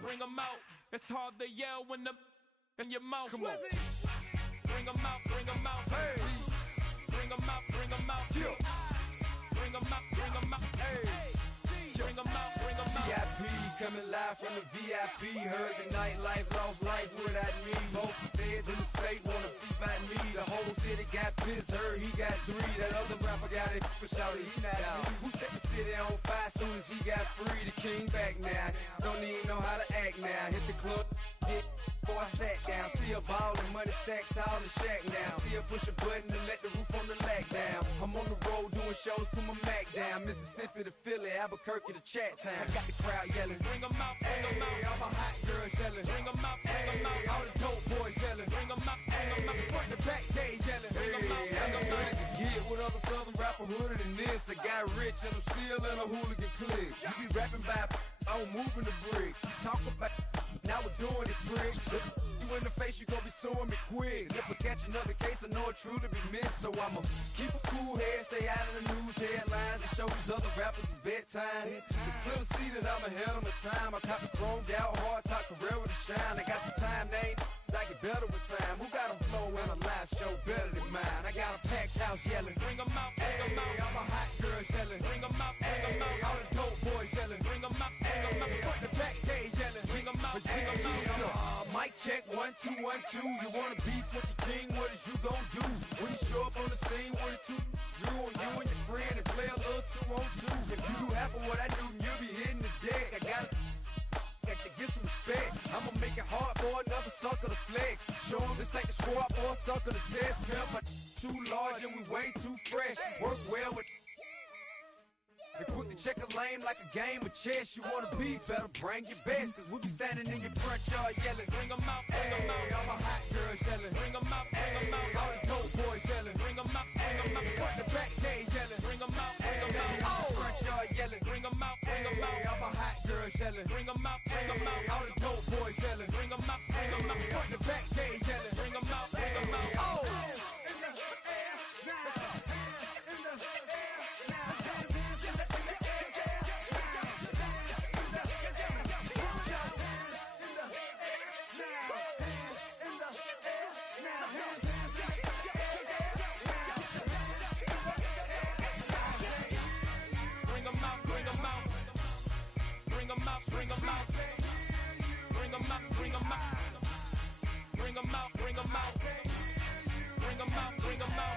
Bring 'em out. It's hard to yell when the in your mouth. Come on. Bring 'em out, bring 'em out. Hey. Bring 'em out, bring 'em out. Yeah. Bring 'em out, bring 'em out. Hey. Bring 'em out, bring 'em out. VIP coming live from the VIP. Heard the nightlife, lost life without me. Both feds in the state wanna see by me. The whole city got pissed, heard he got 3. That other rapper got it, but shouted he not out. Who set the city on fire soon as he got free? The king back now, don't even know how to act now. Hit the club, get before I sat down. Still ballin', money stacked tall in the shack now. Still push a button and let the roof on the lack down. I'm on the road doing shows, put my Mac down. Mississippi to Philly, Albuquerque to Chat Town. I got the crowd yelling, bring 'em out, bring 'em out. All my hot girls yelling, bring 'em out, bring 'em out. All the dope boys yelling, bring 'em out, bring 'em out. Front to back, they yelling, bring 'em out, bring 'em out. To get with other southern rapper hooded than this. I got rich and I'm still in a hooligan clique. You be rapping by, I'm moving the bricks. You talk about, now we're doing it, bricks. You in the face, you gon' be suing me quick. If I catch another case, I know it truly be missed. So I'ma keep a cool head, stay out of the news headlines, and show these other rappers it's bedtime. It's clear to see that I'm ahead of my time. I caught the chromed out, hard top career with a shine. I got some time, they ain't I get better with time. Who got a flow and a live show better than mine? I got a packed house yelling, bring 'em out, bring 'em out. All my hot girls yelling, bring 'em out, bring 'em out. All the dope boys yelling, bring 'em out, bring 'em out. Front the back, they yelling, bring 'em out, bring 'em out. Mic check, 1 2 1 2. You wanna beef with the king? What is you gon' do when you show up on the scene with a 2 Drew on you and your friend and play a little 2-on-2? If you do half of what I do, you'll be hitting the deck. I gotta get some respect. I'ma make it hard for another sucker to flex. Show 'em this ain't the squad for a sucker to test. Pimp, but too large and we way too fresh. Work well with. They quick to check a lane like a game of chess. You wanna be better, bring your best. Cause we be standing in your front yard yelling, bring 'em out, bring 'em out. All my hot girls yelling, bring 'em out, bring 'em out. All the dope boys yelling, bring 'em out, bring 'em out. Front the back, they yelling, bring 'em out, bring 'em out. All the front yard yelling, bring 'em out, bring 'em out. All my hot girls yelling, bring 'em out, bring 'em out. All the dope boys yelling, bring 'em out, bring 'em out. Front the back, they yelling, bring 'em out, bring 'em out. Oh. Bring 'em out, bring 'em out. Bring 'em out, bring 'em out. Bring 'em out, bring 'em out. Bring 'em out, bring 'em out. Bring 'em out, bring 'em out.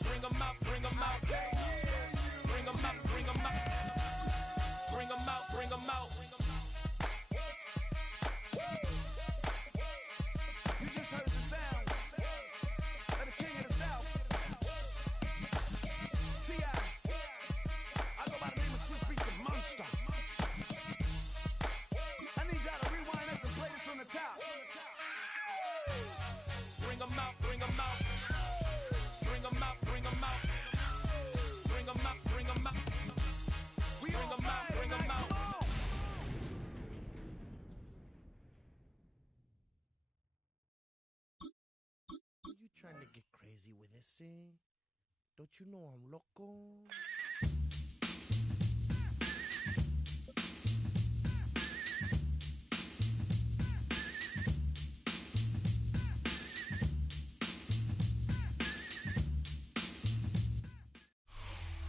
Bring 'em out, bring 'em out. Bring 'em out, bring 'em out. Bring 'em out, bring 'em out. You just heard the sound of the king of the South. T.I. I go by the name of Swiss Beat the Monster. I need y'all to rewind this and play this from the top. Bring 'em out, bring 'em out. Bring 'em out, bring 'em out. Bring 'em out, bring 'em out. We Bring 'em out, bring 'em out. You trying to get crazy with this, eh? Don't you know I'm loco?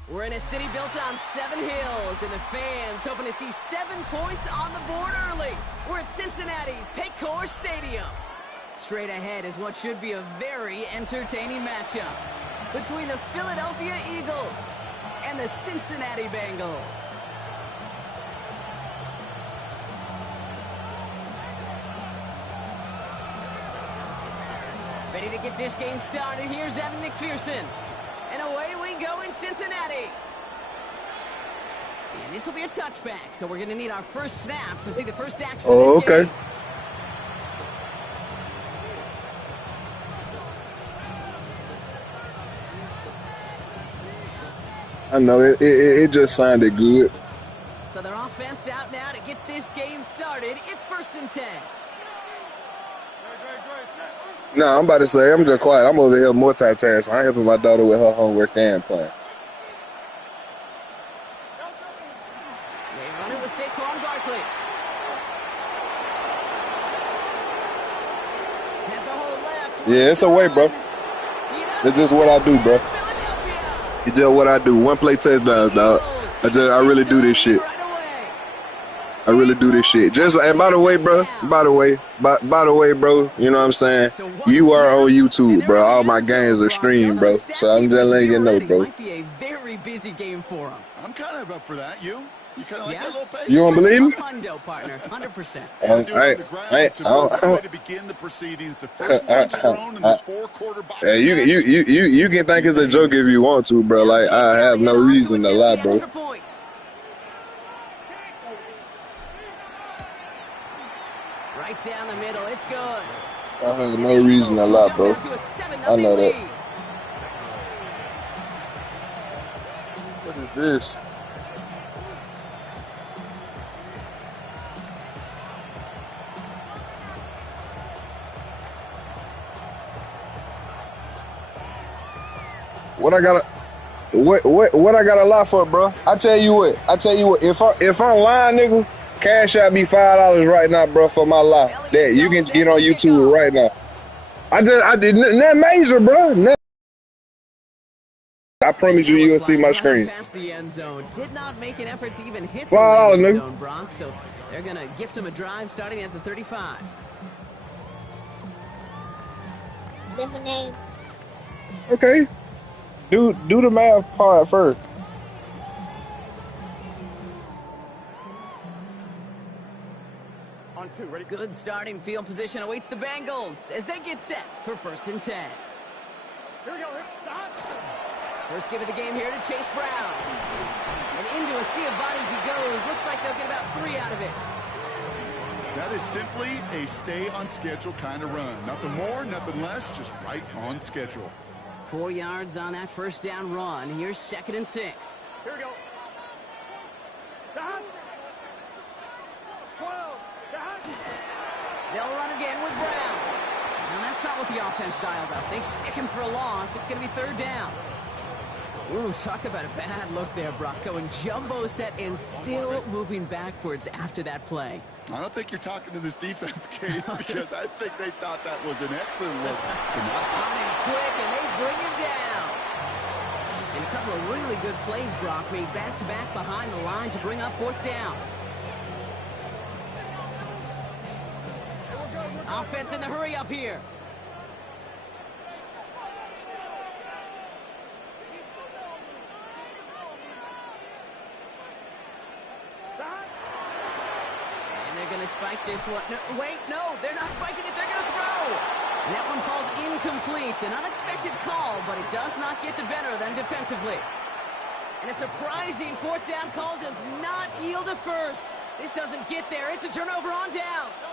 We're in a city built on 7 hills, and the fans hoping to see 7 points on the board early. We're at Cincinnati's Paycor Stadium. Straight ahead is what should be a very entertaining matchup between the Philadelphia Eagles and the Cincinnati Bengals. Ready to get this game started, here's Evan McPherson. And away we go in Cincinnati. And this will be a touchback, so we're going to need our first snap to see the first action Oh, of this okay. game. I know it just sounded good. So their offense out now to get this game started. It's 1st and 10. Nah, I'm about to say, I'm just quiet. I'm over here multitasking. I'm helping my daughter with her homework and playing. They run it with Saquon Barkley. Has a hole left. Yeah, it's a way, bro. That's just what I do, bro. It's just what I do. One play touchdowns, dog. I really do this shit. I really do this shit. Just and by the way, bro. By the way, bro. You know what I'm saying? You are on YouTube, bro. All my games are streamed, bro. So I'm just letting you know, bro. Might be a very busy game for him. I'm kind of up for that. You kind of like that little pace? You don't believe me? Hundo, partner, 100%. Way to begin the proceedings. The first punch thrown in the four-quarter box. Yeah, you can think it's a joke if you want to, bro. Like I have no reason to lie, bro. Right down the middle, it's good. I have no reason to lie, bro. I know that. What is this? What I gotta lie for, bro? I tell you what. If I'm lying, nigga, cash out me $5 right now, bro, for my lie. That you can get on YouTube right now. I did nothing major, bro. I promise you'll see my screen. Past the end zone. Did not make an effort to even hit the $5, end nigga. zone, Brock. So they're gonna gift him a drive starting at the 35. Different name. Okay. Do the math part first. On 2, ready? Good starting field position awaits the Bengals as they get set for 1st and 10. Here we go. First give of the game here to Chase Brown. And into a sea of bodies he goes. Looks like they'll get about 3 out of it. That is simply a stay on schedule kind of run. Nothing more, nothing less, just right on schedule. 4 yards on that first down run. Here's 2nd and 6. Here we go. They'll run again with Brown. Now that's not what the offense dialed up. They stick him for a loss. It's going to be 3rd down. Ooh, talk about a bad look there, Brock. Going jumbo set and still moving backwards after that play. I don't think you're talking to this defense, Kate, because I think they thought that was an excellent look tonight. On him quick, and they bring him down. And a couple of really good plays, Brock, made back-to-back behind the line to bring up 4th down. Offense in the hurry up here. And they're going to spike this one. No, wait, no, they're not spiking it. They're going to throw. And that one falls incomplete. An unexpected call, but it does not get the better of them defensively. And a surprising 4th down call does not yield a first. This doesn't get there. It's a turnover on downs.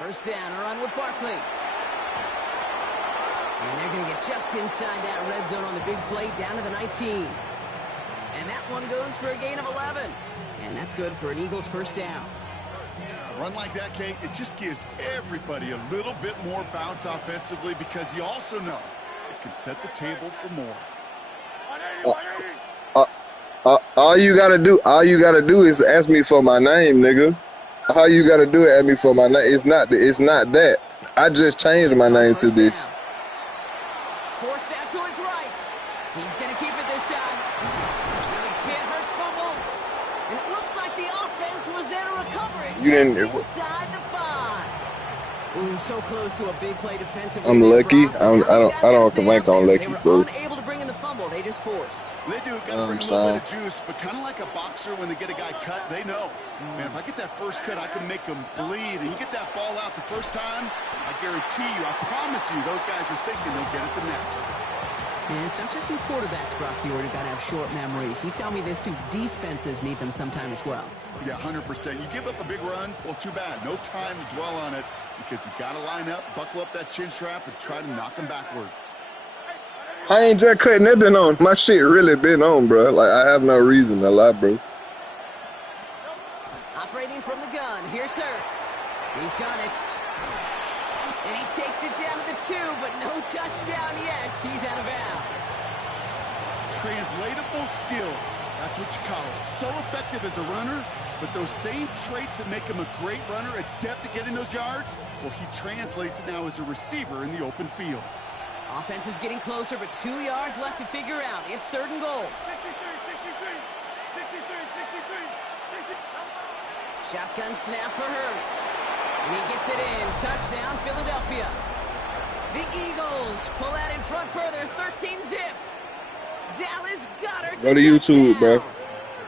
First down, a run with Barkley. And they're going to get just inside that red zone on the big play down to the 19. And that one goes for a gain of 11. And that's good for an Eagles first down. A run like that, Kate, it just gives everybody a little bit more bounce offensively because you also know it can set the table for more. All you gotta do is ask me for my name, nigga. All you gotta do is ask me for my name. It's not that. I just changed my name to this. Forced out to his right. He's gonna keep it this time. Felix Hit hurts fumbles. And it looks like the offense was there to recover it. You didn't. Inside the 5. Ooh, so close to a big play defensively. I'm lucky. I don't think I'm lucky, bro. They were unable to bring in the fumble. They just forced. They do. Got to bring a little bit of juice, but kind of like a boxer when they get a guy cut, they know. Man, if I get that first cut, I can make them bleed. And you get that ball out the first time, I guarantee you, I promise you, those guys are thinking they'll get it the next. And it's not just some quarterbacks, Brock, here who got to have short memories. You tell me this too, defenses need them sometime as well. Yeah, 100%. You give up a big run, well, too bad. No time to dwell on it because you got to line up, buckle up that chin strap, and try to knock them backwards. I ain't just cutting that been on. My shit really been on, bro. Like, I have no reason to lie, bro. Operating from the gun, here's Hurts. He's got it. And he takes it down to the 2, but no touchdown yet. He's out of bounds. Translatable skills. That's what you call it. So effective as a runner, but those same traits that make him a great runner, adept at getting those yards, well, he translates it now as a receiver in the open field. Offense is getting closer, but 2 yards left to figure out. It's 3rd and goal. 63. Shotgun snap for Hurts. And he gets it in. Touchdown, Philadelphia. The Eagles pull out in front further. 13-zip. Dallas Goedert. Go to YouTube, bro.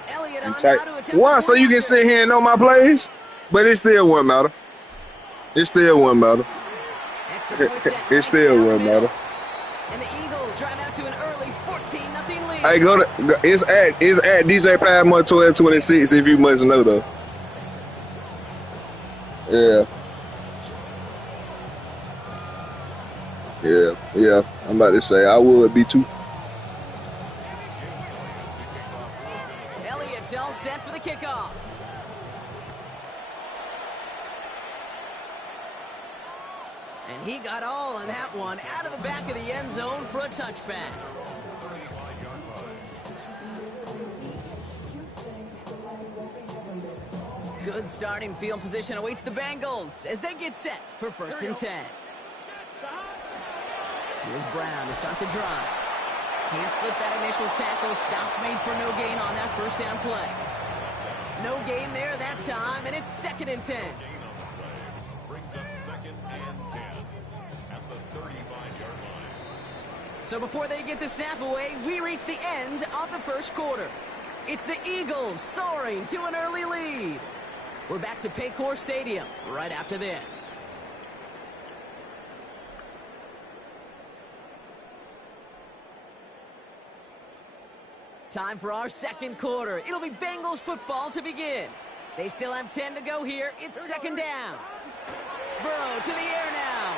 Elliott And on type. now to attempt Why? So you can sit here and know my plays? But it still wouldn't matter. It still wouldn't matter. It still wouldn't matter. And the Eagles drive out to an early 14-0 lead. Hey, it's at DJ Padmore 1226 if you must know though. Yeah. I'm about to say I would be too. Elliott's all set for the kickoff. And he got all on that one out of the back of the end zone for a touchback. Good starting field position awaits the Bengals as they get set for 1st and 10. Here's Brown to start the drive. Can't slip that initial tackle. Stops made for no gain on that 1st down play. No gain there that time, and it's 2nd and 10. Brings up 2nd and 10 at the 35-yard line. So before they get the snap away, we reach the end of the 1st quarter. It's the Eagles soaring to an early lead. We're back to Paycor Stadium right after this. Time for our 2nd quarter. It'll be Bengals football to begin. They still have 10 to go here. It's 2nd down. Burrow to the air now.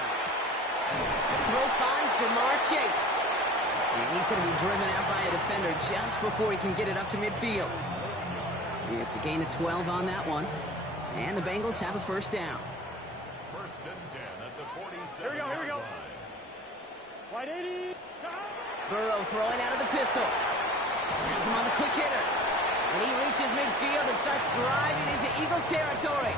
Throw finds Jamar Chase. And he's going to be driven out by a defender just before he can get it up to midfield. It's a gain of 12 on that one. And the Bengals have a 1st down. 1st and 10 at the 47. Here we go. Wide 80. Burrow throwing out of the pistol. Has him on the quick hitter. And he reaches midfield and starts driving into Eagles territory.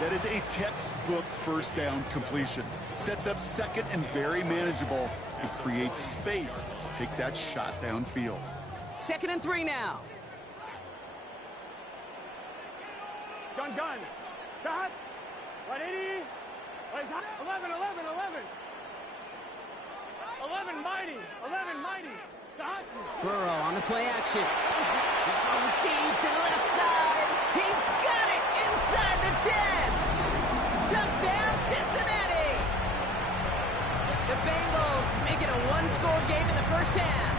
That is a textbook 1st down completion. Sets up 2nd and very manageable and creates space to take that shot downfield. 2nd and 3 now. Gun. Cut. 180. 11. 11 mighty. Cut. Burrow on the play action. He's throwing deep to the left side. He's got it inside the 10. Touchdown, Cincinnati. The Bengals make it a 1-score game in the 1st half.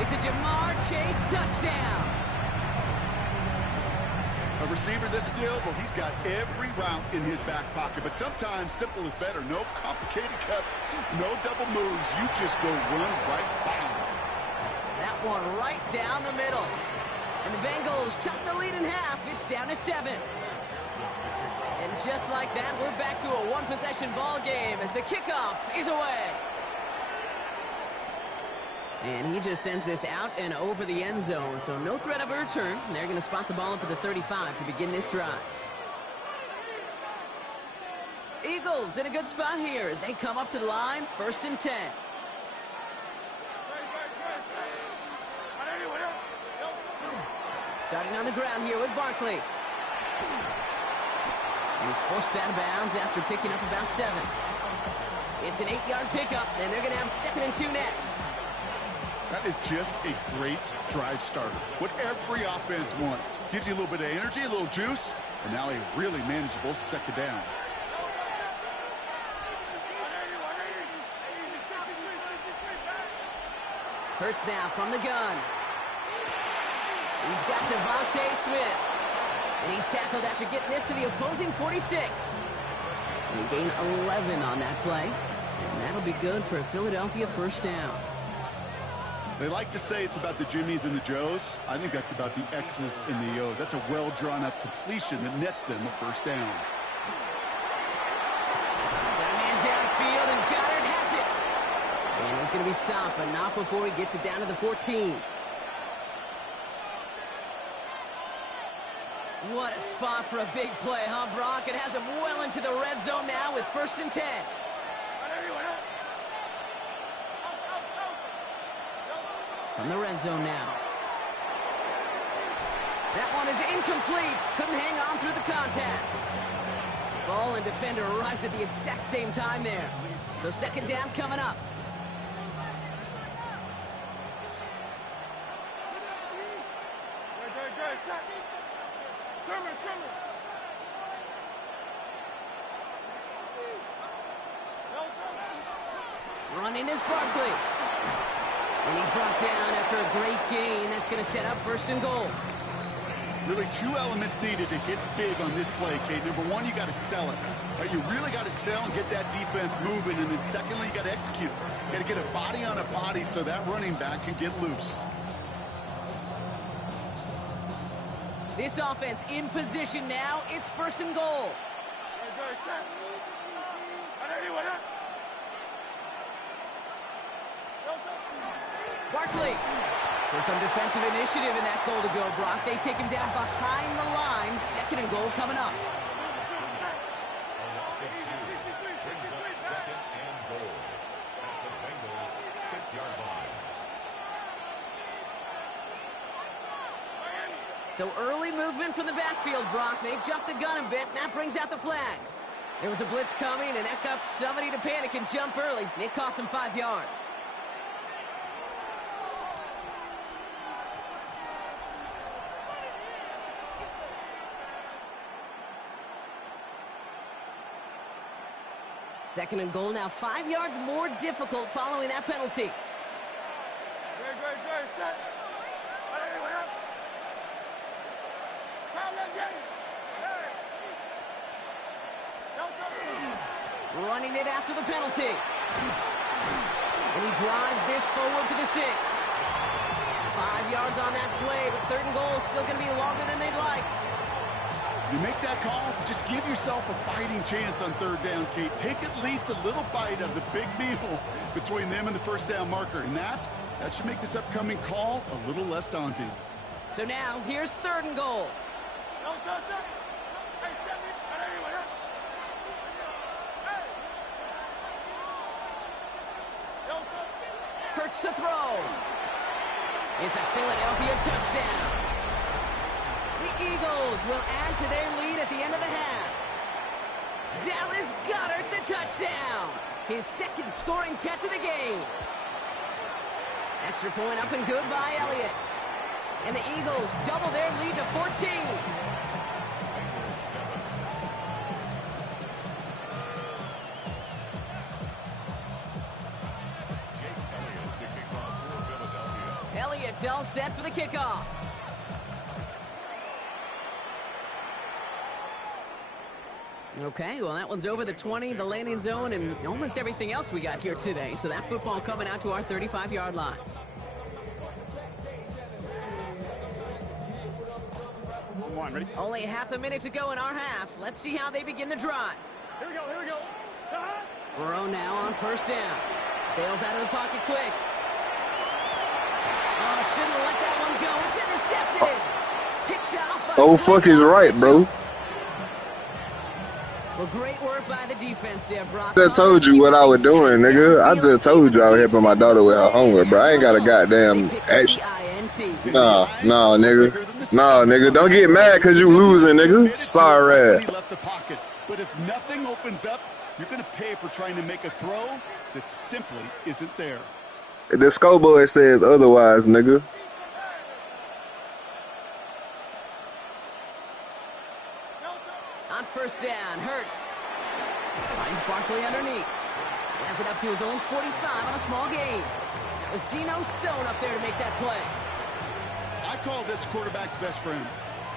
It's a Jamar Chase touchdown. A receiver this skilled, well, he's got every route in his back pocket. But sometimes simple is better. No complicated cuts, no double moves. You just go run right by him. That one right down the middle. And the Bengals chop the lead in half. It's down to 7. And just like that, we're back to a 1-possession ball game as the kickoff is away. And he just sends this out and over the end zone, so no threat of a return. They're going to spot the ball up at the 35 to begin this drive. Eagles in a good spot here as they come up to the line, 1st and 10. Starting on the ground here with Barkley. And he's forced out of bounds after picking up about 7. It's an 8-yard pickup, and they're going to have 2nd and 2 next. That is just a great drive starter. What every offense wants. Gives you a little bit of energy, a little juice, and now a really manageable 2nd down. Hurts now from the gun. He's got Devontae Smith. And he's tackled after getting this to the opposing 46. They gain 11 on that play. And that'll be good for a Philadelphia first down. They like to say it's about the Jimmies and the Joes. I think that's about the X's and the O's. That's a well-drawn-up completion that nets them a first down. Got a man downfield, and Goddard has it. And he's going to be stopped, but not before he gets it down to the 14. What a spot for a big play, huh, Brock? It has him well into the red zone now with 1st and 10. From the red zone now. That one is incomplete. Couldn't hang on through the contact. Ball and defender arrived at the exact same time there. So 2nd down coming up. Running is Barkley. And he's brought down after a great gain. That's going to set up 1st and goal. Really 2 elements needed to hit big on this play, Kate. Number 1, you got to sell it. Right? You really got to sell and get that defense moving. And then secondly, you got to execute. You got to get a body on a body so that running back can get loose. This offense in position now. It's 1st and goal. Barkley. So some defensive initiative in that goal to go, Brock. They take him down behind the line. 2nd and goal coming up. Brings up 2nd and goal at the Bengals 6-yard line. So early movement from the backfield, Brock. They've jumped the gun a bit, and that brings out the flag. There was a blitz coming, and that got somebody to panic and jump early. It cost him 5 yards. Second and goal now, 5 yards more difficult following that penalty. Running it after the penalty. And he drives this forward to the 6. 5 yards on that play, but 3rd and goal is still going to be longer than they'd like. You make that call to just give yourself a fighting chance on 3rd down, Kate. Take at least a little bite of the big meal between them and the 1st down marker. And that should make this upcoming call a little less daunting. So now, here's 3rd and goal. Hurts to throw. It's a Philadelphia touchdown. The Eagles will add to their lead at the end of the half. Dallas Goedert the touchdown. His 2nd scoring catch of the game. Extra point up and good by Elliott. And the Eagles double their lead to 14. Elliott's all set for the kickoff. Okay, well, that one's over the 20, the landing zone, and almost everything else we got here today. So that football coming out to our 35-yard line. Ready? Only half a minute to go in our half. Let's see how they begin the drive. Here we go, here we go. Burrow now on 1st down. Bails out of the pocket quick. Oh, shouldn't have let that one go. It's intercepted. Picked off by Oh, fuck is right, bro. Well, great work by the defense there, Brock. I just told you what I was doing, nigga. I just told you I was helping my daughter with her homework, bro. I ain't got a goddamn action. Nah, nigga. Nah, nigga. Don't get mad because you losing, nigga. Sorry. But if nothing opens up, you're going to pay for trying to make a throw that simply isn't there. The scoreboard says otherwise, nigga. On 1st down, Hurts finds Barkley underneath. Has it up to his own 45 on a small gain. Was Geno Stone up there to make that play? I call this quarterback's best friend.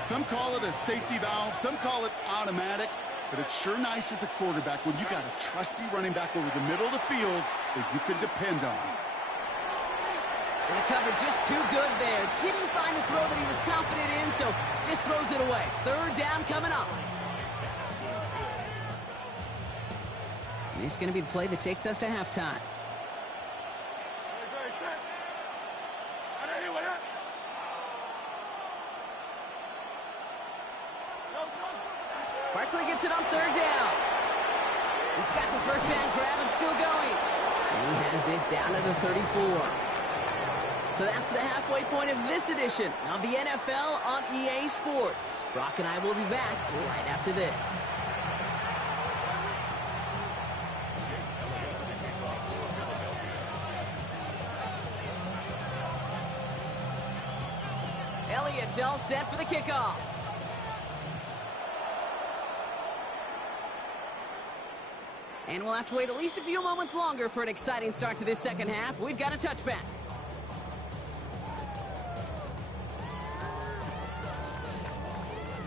Some call it a safety valve, some call it automatic, but it's sure nice as a quarterback when you got a trusty running back over the middle of the field that you can depend on. And the cover just too good there. Didn't find the throw that he was confident in, so just throws it away. Third down coming up. This is going to be the play that takes us to halftime. Barkley gets it on third down. He's got the first down grab and still going. And he has this down to the 34. So that's the halfway point of this edition of the NFL on EA Sports. Brock and I will be back right after this. Elliott's all set for the kickoff. And we'll have to wait at least a few moments longer for an exciting start to this second half. We've got a touchback.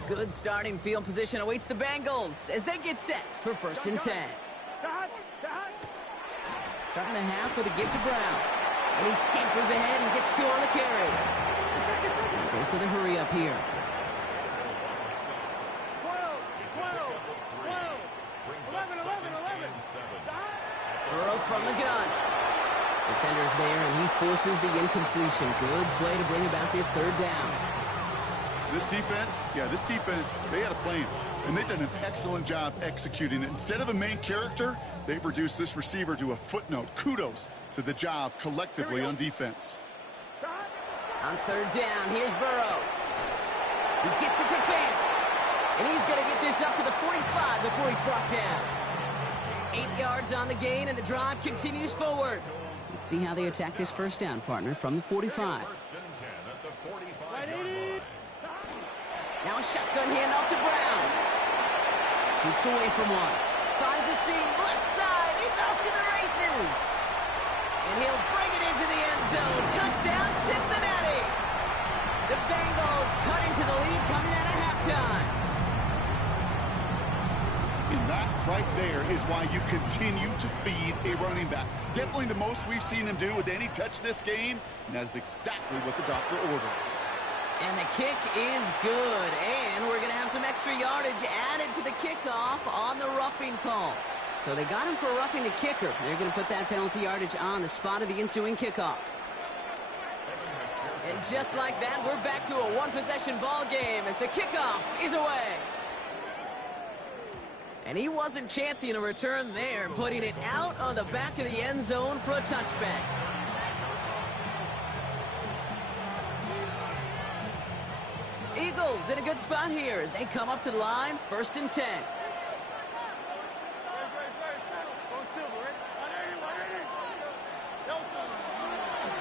Good starting field position awaits the Bengals as they get set for 1st and 10. Starting the half with a give to Brown. And he scampers ahead and gets 2 on the carry. Goes to the hurry up here. 11. Burrow from the gun. Defender's there, and he forces the incompletion. Good play to bring about this third down. This defense, they had a plan, and they've done an excellent job executing it. Instead of a main character, they've reduced this receiver to a footnote. Kudos to the job collectively on defense. On third down, here's Burrow. He gets it to Fant. And he's going to get this up to the 45 before he's brought down. 8 yards on the gain, and the drive continues forward. Let's see how they attack this first down, partner, from the 45. Now a shotgun handoff to Brown. Shoots away from one. Finds a seam. Left side. He's off to the races. And he'll bring it into the end zone. Touchdown, Cincinnati. The Bengals cut into the lead coming out of halftime. And that right there is why you continue to feed a running back. Definitely the most we've seen him do with any touch this game, and that is exactly what the doctor ordered. And the kick is good, and we're going to have some extra yardage added to the kickoff on the roughing call. So they got him for roughing the kicker. They're going to put that penalty yardage on the spot of the ensuing kickoff. And just like that, we're back to a one-possession ball game as the kickoff is away. And he wasn't chancing a return there, putting it out on the back of the end zone for a touchback. Eagles in a good spot here as they come up to the line, 1st and 10.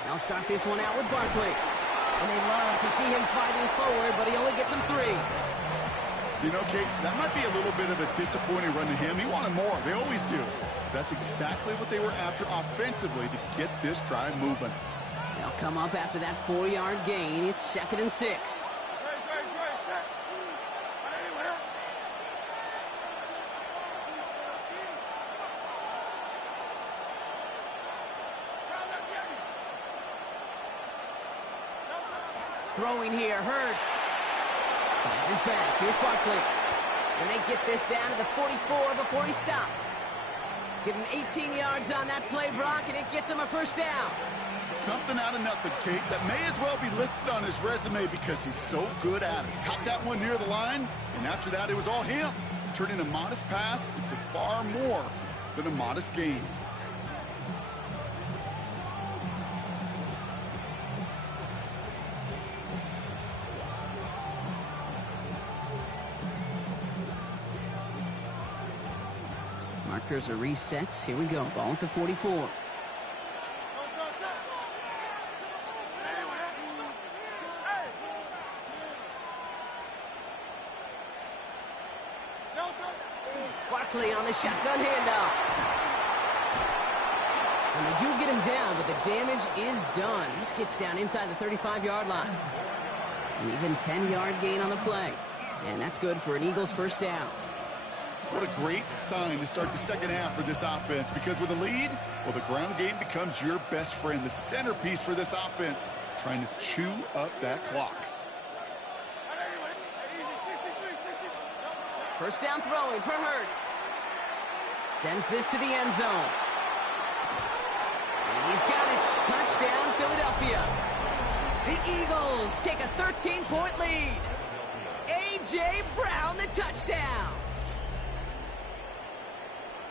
They'll start this one out with Barkley. And they love to see him fighting forward, but he only gets him 3. You know, Kate, that might be a little bit of a disappointing run to him. He wanted more. They always do. That's exactly what they were after offensively to get this drive moving. They'll come up after that 4-yard gain. It's 2nd and 6. Throwing here hurts. Finds his back. Here's Barkley. And they get this down to the 44 before he stopped. Give him 18 yards on that play, Brock, and it gets him a 1st down. Something out of nothing, Kate, that may as well be listed on his resume because he's so good at it. Caught that one near the line, and after that, it was all him, turning a modest pass into far more than a modest gain. Markers are reset. Here we go. Ball at the 44. Barkley on the shotgun handoff. And they do get him down, but the damage is done. He just gets down inside the 35-yard line. An even 10-yard gain on the play. And that's good for an Eagles first down. What a great sign to start the second half for this offense, because with a lead, well, the ground game becomes your best friend, the centerpiece for this offense, trying to chew up that clock. First down throwing for Hurts. Sends this to the end zone. And he's got it. Touchdown, Philadelphia. The Eagles take a 13-point lead. A.J. Brown, the touchdown.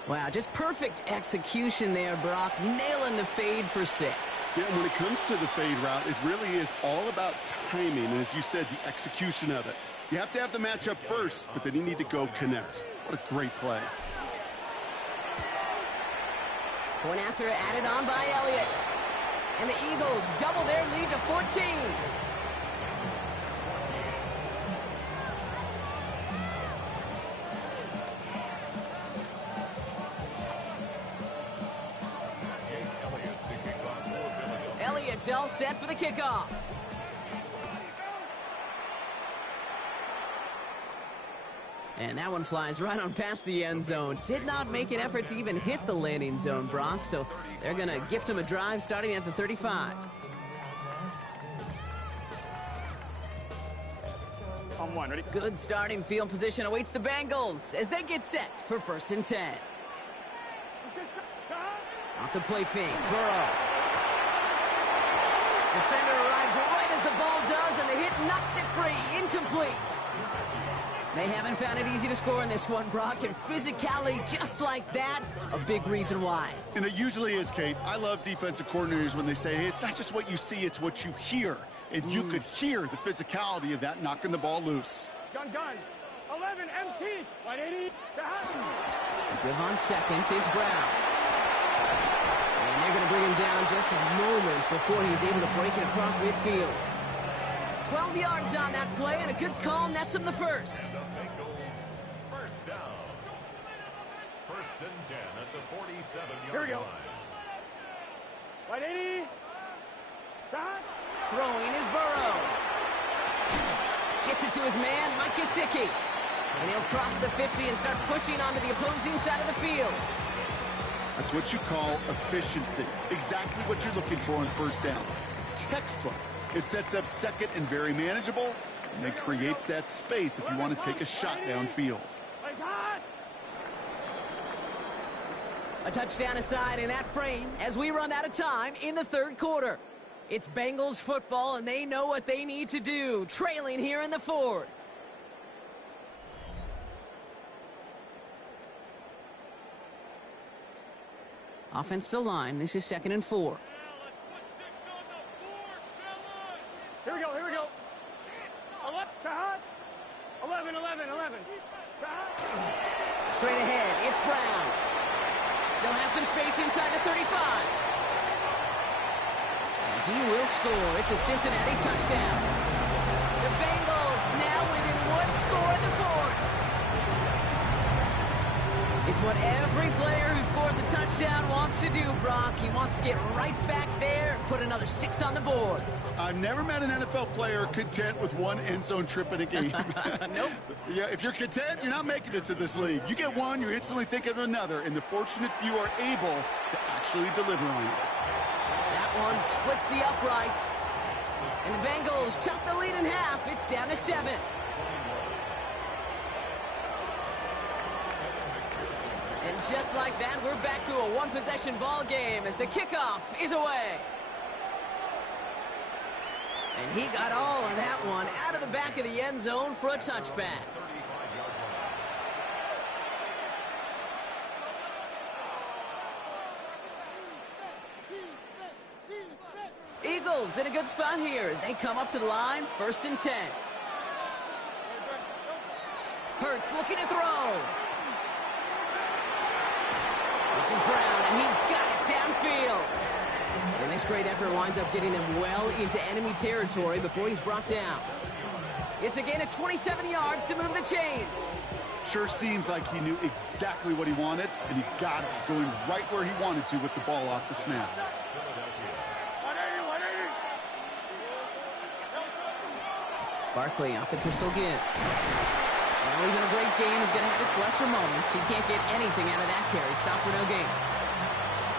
Wow, just perfect execution there, Brock. Nailing the fade for 6. Yeah, when it comes to the fade route, it really is all about timing. And as you said, the execution of it. You have to have the matchup first, but then you need to go connect. What a great play. Point after added on by Elliott. And the Eagles double their lead to 14. Elliott's all set for the kickoff. And that one flies right on past the end zone. Did not make an effort to even hit the landing zone, Brock. So they're going to gift him a drive starting at the 35. On one, ready? Good starting field position awaits the Bengals as they get set for 1st and 10. Off the play fake, Burrow. Defender arrives right as the ball does, and the hit knocks it free. Incomplete. They haven't found it easy to score in this one, Brock, and physicality just like that, a big reason why. And it usually is, Kate. I love defensive coordinators when they say, hey, it's not just what you see, it's what you hear. And you could hear the physicality of that knocking the ball loose. Gun. 11, MT. 180. Give on second, it's Brown. And they're going to bring him down just a moment before he's able to break it across midfield. 12 yards on that play, and a good call nets him the first. First down. 1st and 10 at the 47-yard Here we go. line. 180. Stop. Throwing is Burrow. Gets it to his man, Mike Gesicki. And he'll cross the 50 and start pushing onto the opposing side of the field. That's what you call efficiency. Exactly what you're looking for in first down. Textbook. It sets up second and very manageable, and it creates that space if you want to take a shot downfield. A touchdown aside in that frame as we run out of time in the 3rd quarter. It's Bengals football, and they know what they need to do, trailing here in the 4th. Offense to line. This is 2nd and 4. Here we go. 11. Straight ahead, it's Brown. Still has some space inside the 35. And he will score. It's a Cincinnati touchdown. The Bengals now within 1 score in the 4th. It's what every player who scores a touchdown wants to do, Brock. He wants to get right back there and put another 6 on the board. I've never met an NFL player content with 1 end zone trip in a game. Nope. Yeah, if you're content, you're not making it to this league. You get one, you're instantly thinking of another, and the fortunate few are able to actually deliver on it. That one splits the uprights. And the Bengals chop the lead in half. It's down to 7. And just like that, we're back to a 1-possession ball game as the kickoff is away. And he got all of that one out of the back of the end zone for a touchback. Eagles in a good spot here as they come up to the line, 1st and 10. Hurts looking to throw. This is Brown, and he's got it downfield. And this great effort winds up getting them well into enemy territory before he's brought down. It's a gain of 27 yards to move the chains. Sure seems like he knew exactly what he wanted, and he got it going right where he wanted to with the ball off the snap. Barkley off the pistol give. Well, even a great game is going to have its lesser moments. He can't get anything out of that carry. Stop for no gain.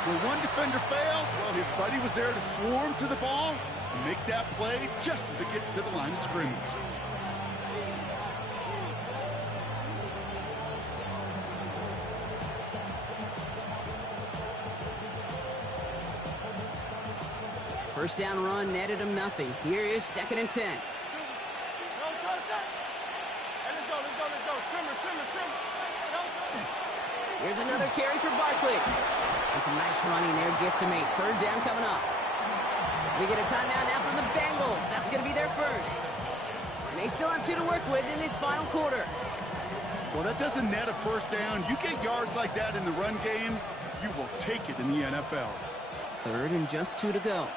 When one defender failed, well, his buddy was there to swarm to the ball to make that play just as it gets to the line of scrimmage. First down run netted him nothing. Here is 2nd and 10. Here's another carry for Barkley. And some nice running there gets him 8. 3rd down coming up. We get a timeout now from the Bengals. That's going to be their first. And they still have 2 to work with in this final quarter. Well, that doesn't net a first down. You get yards like that in the run game, you will take it in the NFL. 3rd and just 2 to go.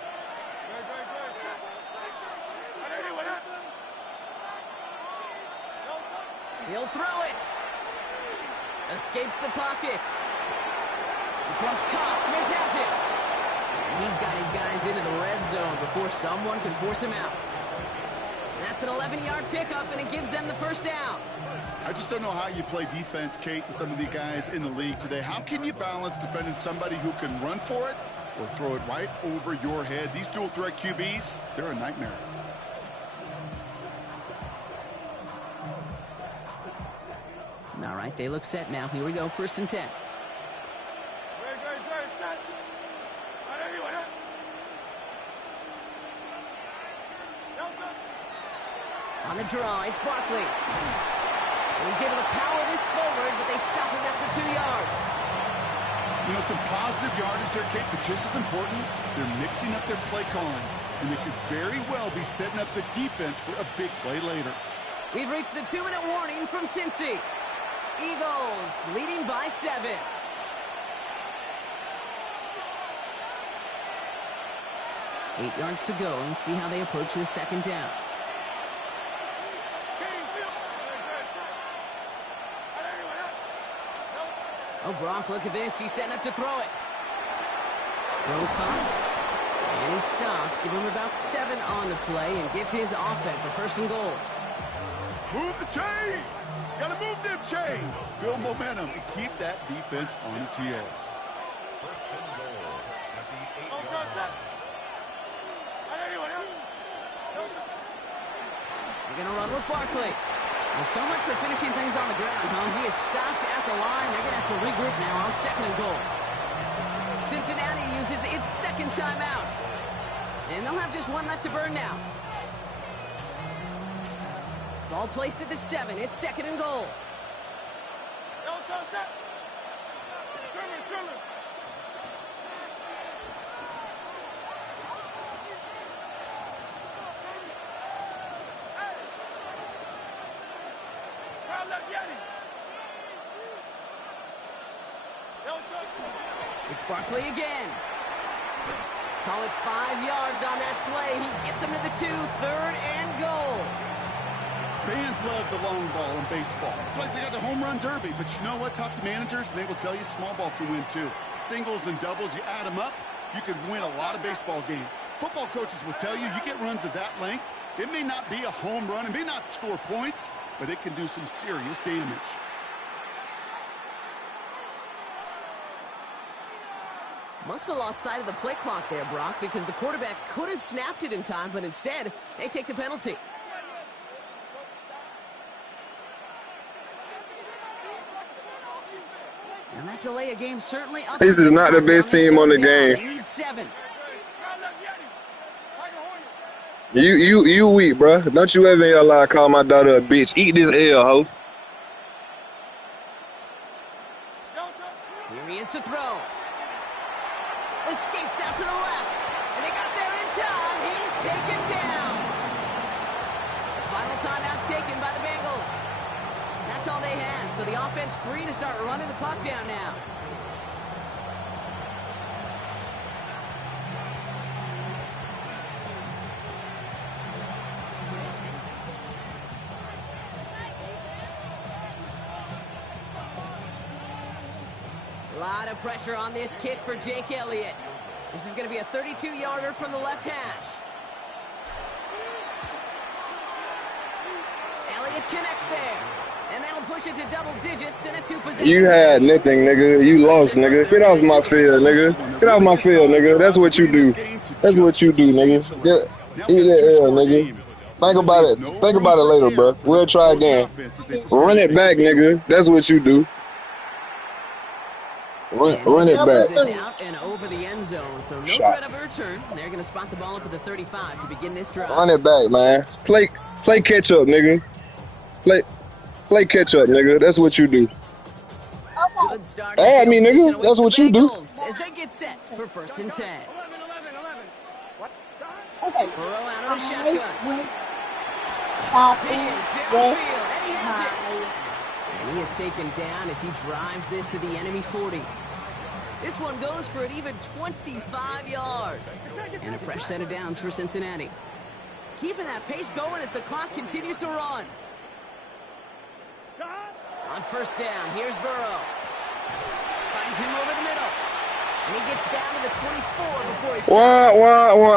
He'll throw it. Escapes the pocket. This one's caught. Smith has it. And he's got his guys into the red zone before someone can force him out. That's an 11-yard pickup, and it gives them the first down. I just don't know how you play defense, Kate, with some of the guys in the league today. How can you balance defending somebody who can run for it or throw it right over your head? These dual threat QBs, they're a nightmare. All right, they look set now. Here we go, 1st and 10. On the draw, it's Barkley. And he's able to power this forward, but they stop him after 2 yards. You know, some positive yardage there, Kate, but just as important, they're mixing up their play calling. And they could very well be setting up the defense for a big play later. We've reached the 2-minute warning from Cincy. Eagles leading by 7. Eight yards to go. Let's see how they approach the 2nd down. Oh, Brock, look at this. He's setting up to throw it. Throws caught. And he stops. Give him about 7 on the play and give his offense a 1st and goal. Move the chains! Gotta move them chains! Build momentum and keep that defense on its heels. 1st and goal at the 8-yard line. We're going to run with Barkley. Well, so much for finishing things on the ground, huh? He is stopped at the line. They're going to have to regroup now on 2nd and goal. Cincinnati uses its 2nd timeout. And they'll have just 1 left to burn now. Ball placed at the 7. It's 2nd and goal. It's Barkley again. Call it 5 yards on that play. He gets him to the 2. 3rd and goal. Fans love the long ball in baseball. It's like they got the home run derby. But you know what? Talk to managers, and they will tell you small ball can win too. Singles and doubles, you add them up, you can win a lot of baseball games. Football coaches will tell you, you get runs of that length, it may not be a home run, it may not score points, but it can do some serious damage. Must have lost sight of the play clock there, Brock, because the quarterback could have snapped it in time, but instead, they take the penalty. And that delay of game certainly up. This is not the best team on the game. They need 7. You weak, bro. Don't you ever in your life call my daughter a bitch. Eat this L, ho. Here he is to throw. Escapes out to the left. And they got there in time. He's taken down. Final timeout taken by the Bengals. That's all they had. So the offense free to start running the clock down now. lot of pressure on this kick for Jake Elliott. This is going to be a 32-yarder from the left hash. Elliott connects there. And that'll push it to double digits in a two-possession. You had nothing, nigga. You lost, nigga. Get off my field, nigga. Get off my field, nigga. That's what you do. That's what you do, nigga. Eat that L, nigga. Think about it. Think about it later, bro. We'll try again. Run it back, nigga. That's what you do. Run it back. This out and over the end zone, so no threat of a return. They're going to spot the ball up at the 35 to begin this drive. Run it back, man. Play catch up, nigga. Play catch up, nigga. That's what you do. Good start. Hey, me, nigga. That's what you do. As they get set for 1st and 10. 11. What? Okay. Burrow out of the shotgun. Higgins downfield, and he has it. And he is taken down as he drives this to the enemy 40. This one goes for an even 25 yards. And a fresh set of downs for Cincinnati. Keeping that pace going as the clock continues to run. On 1st down, here's Burrow. Finds him over the middle. And he gets down to the 24 before he stops.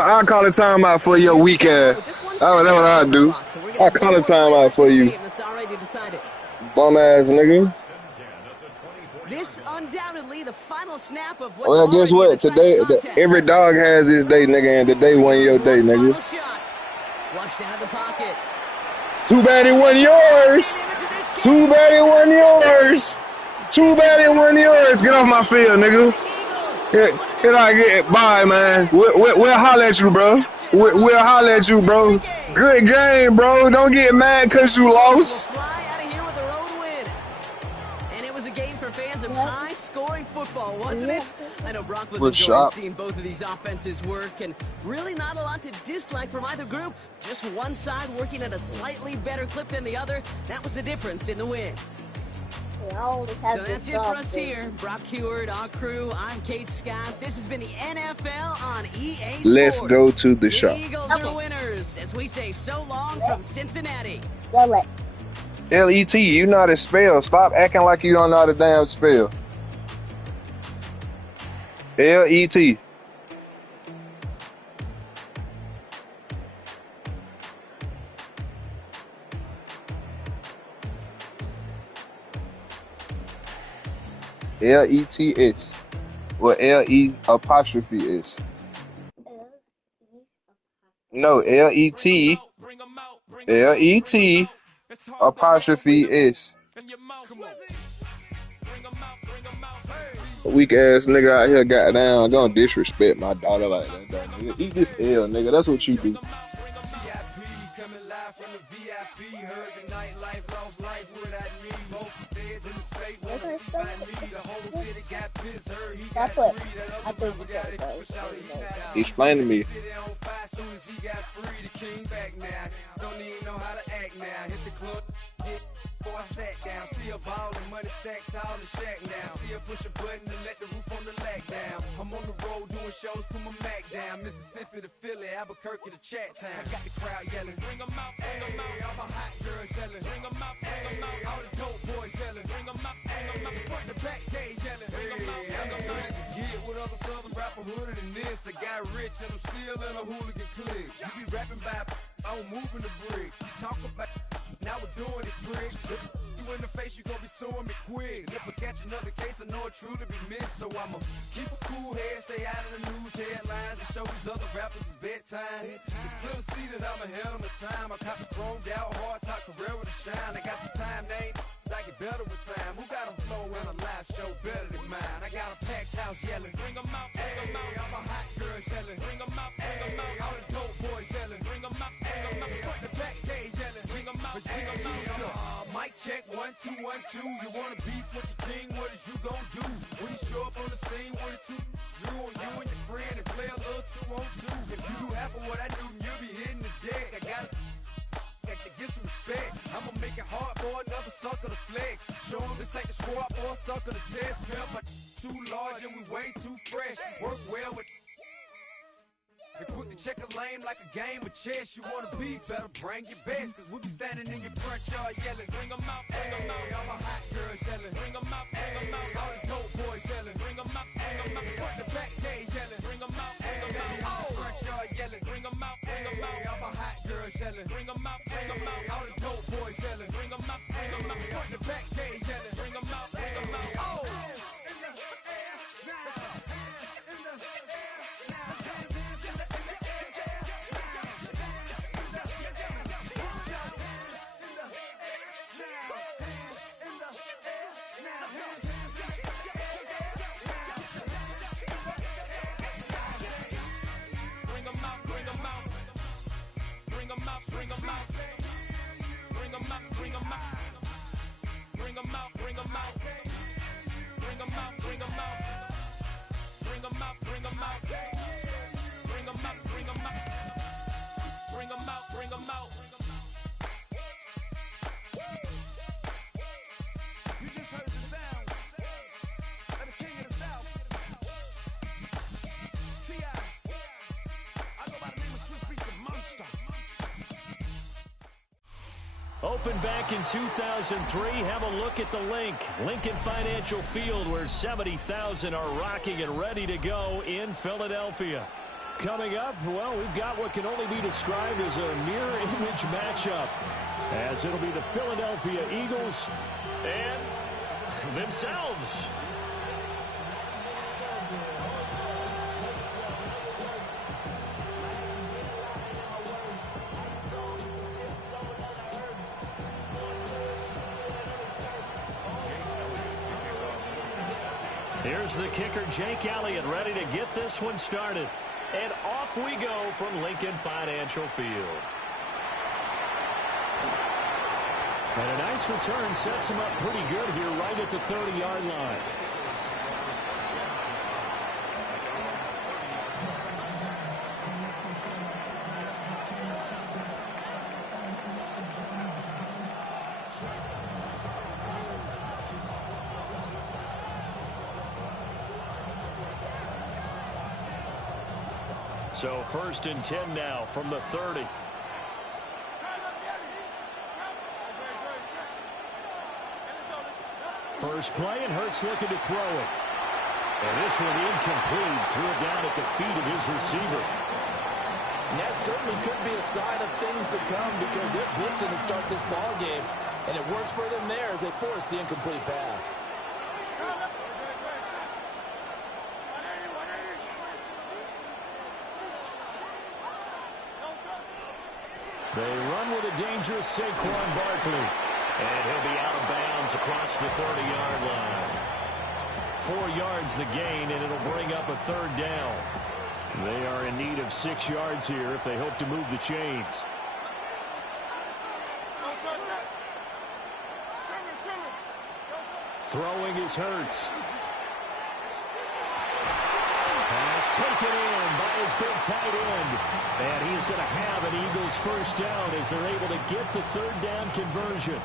I'll call a timeout for your weak ass. That's what I do. I'll call a timeout for you. Bum ass nigga. This undoubtedly the final snap of what's Well, guess what? Today, every dog has his day, nigga, and today wasn't your day, nigga. Flushed out of the pocket. Too bad it wasn't yours. Too bad it wasn't yours. Too bad it wasn't yours. Get off my field, nigga. Bye, man. We'll holler at you, bro. We'll holler at you, bro. Good game, bro. Don't get mad because you lost. Fly out of here with their own win. And it was a game for fans of high-scoring football, wasn't it? I know Brock was enjoying seeing both of these offenses work, and really not a lot to dislike from either group. Just one side working at a slightly better clip than the other. That was the difference in the win. So that's it for us here. Brock Heward, our crew, I'm Kate Scott. This has been the NFL on EA Sports. Let's go to the shop. The Eagles are winners, as we say so long from Cincinnati. L-E-T, you know how to spell. Stop acting like you don't know how to damn spell. L-E-T. L-E-T-S. Or L-E-apostrophe-S. No, L-E-T. L-E-T. Apostrophe-S. Weak ass nigga out here got down. Don't disrespect my daughter like that, nigga. Eat this L, nigga. That's what you do. Explain to me. Don't even know how to act now. Hit the club, before I sat down. Still ballin', money stacked tall and shack now. Still push a button to let the roof on the lag down. I'm on the road doing shows, put my Mac down. Mississippi to Philly, Albuquerque to Chat Town. I got the crowd yelling, bring them out, hey, all my hot girls yelling, bring them out, hey, all the dope boys yelling, bring them out, hey, front the back gate yelling, hey, I'm the man to get with other southern rapper hooded than this. I got rich and I'm still in a hooligan clique. You be rapping by, I'm moving the bricks. Talk about, now we're doing it quick. You in the face, you gon' be suing me quick. If I catch another case, I know it truly be missed. So I'ma keep a cool head, stay out of the news headlines, and show these other rappers it's bedtime. It's clear to see that I'm ahead of my time. I caught the chromed out, hard top career with a shine. I got some time, name. I get better with time. Who got a flow and a live show better than mine? I got a packed house yelling, bring them out, hey, all my hot girls yelling, bring them out, hey, all the dope boys yelling, bring them out, hey, front the back gate yelling, bring them out, hey, mic check, 1, 2, 1, 2. You wanna beef with the king, what is you gon' do? When you show up on the scene with a two, drew on you and your friend and play a little 2-on-2. If you do half of what I do, you'll be hitting the deck. I gotta get some respect. I'ma make it hard for another sucker to flex. Show them this ain't the squad or a sucker to test. Pimp, but too large and we way too fresh. Work well with And quick to check a lane like a game of chess. You wanna be better, bring your best. Cause we be standing in your front yard yelling. Bring them out, bring them out. All my hot girls yelling. Bring them out, bring them out. All the dope boys yelling. Bring them out, bring them out. Front the back gate yelling. Bring them out, bring them out. All the front yard yelling. Bring them out, bring them out. All my hot girls yelling. Bring them out, bring them out. All the dope boys yelling. Bring them out, bring them out. Front the back gate yelling. Bring them out, bring them out. Oh! Opened back in 2003. Have a look at the link. Lincoln Financial Field, where 70,000 are rocking and ready to go in Philadelphia. Coming up, well, we've got what can only be described as a mirror image matchup, as it'll be the Philadelphia Eagles and themselves. Here's the kicker, Jake Elliott, ready to get this one started. And off we go from Lincoln Financial Field. And a nice return sets him up pretty good here right at the 30-yard line. So 1st and 10 now from the 30. First play, and Hurts looking to throw it. And this one incomplete. Threw it down at the feet of his receiver. And that certainly could be a sign of things to come, because they're blitzing to start this ball game, and it works for them there as they force the incomplete pass. They run with a dangerous Saquon Barkley. And he'll be out of bounds across the 30-yard line. 4 yards the gain, and it'll bring up a 3rd down. They are in need of 6 yards here if they hope to move the chains. Throwing is Hurts. Pass taken in by his big tight end. And he's going to have an Eagles 1st down as they're able to get the 3rd down conversion.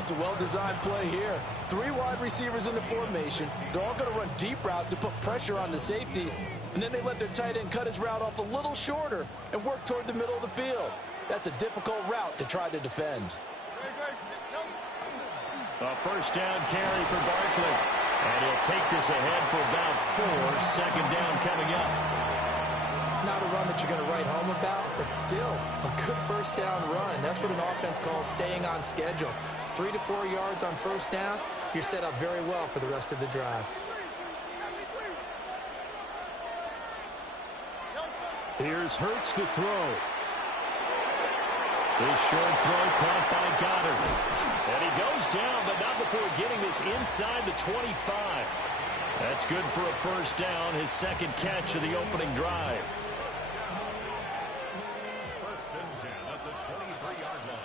It's a well-designed play here. 3 wide receivers in the formation. They're all going to run deep routes to put pressure on the safeties. And then they let their tight end cut his route off a little shorter and work toward the middle of the field. That's a difficult route to try to defend. A 1st down carry for Barkley. And he'll take this ahead for about 4. 2nd down coming up. Not a run that you're going to write home about, but still a good 1st down run. That's what an offense calls staying on schedule. 3 to 4 yards on 1st down, you're set up very well for the rest of the drive. Here's Hurts to throw. This short throw caught by Goddard. And he goes down, but not before getting this inside the 25. That's good for a 1st down, his 2nd catch of the opening drive. 1st and 10 at the 23-yard line.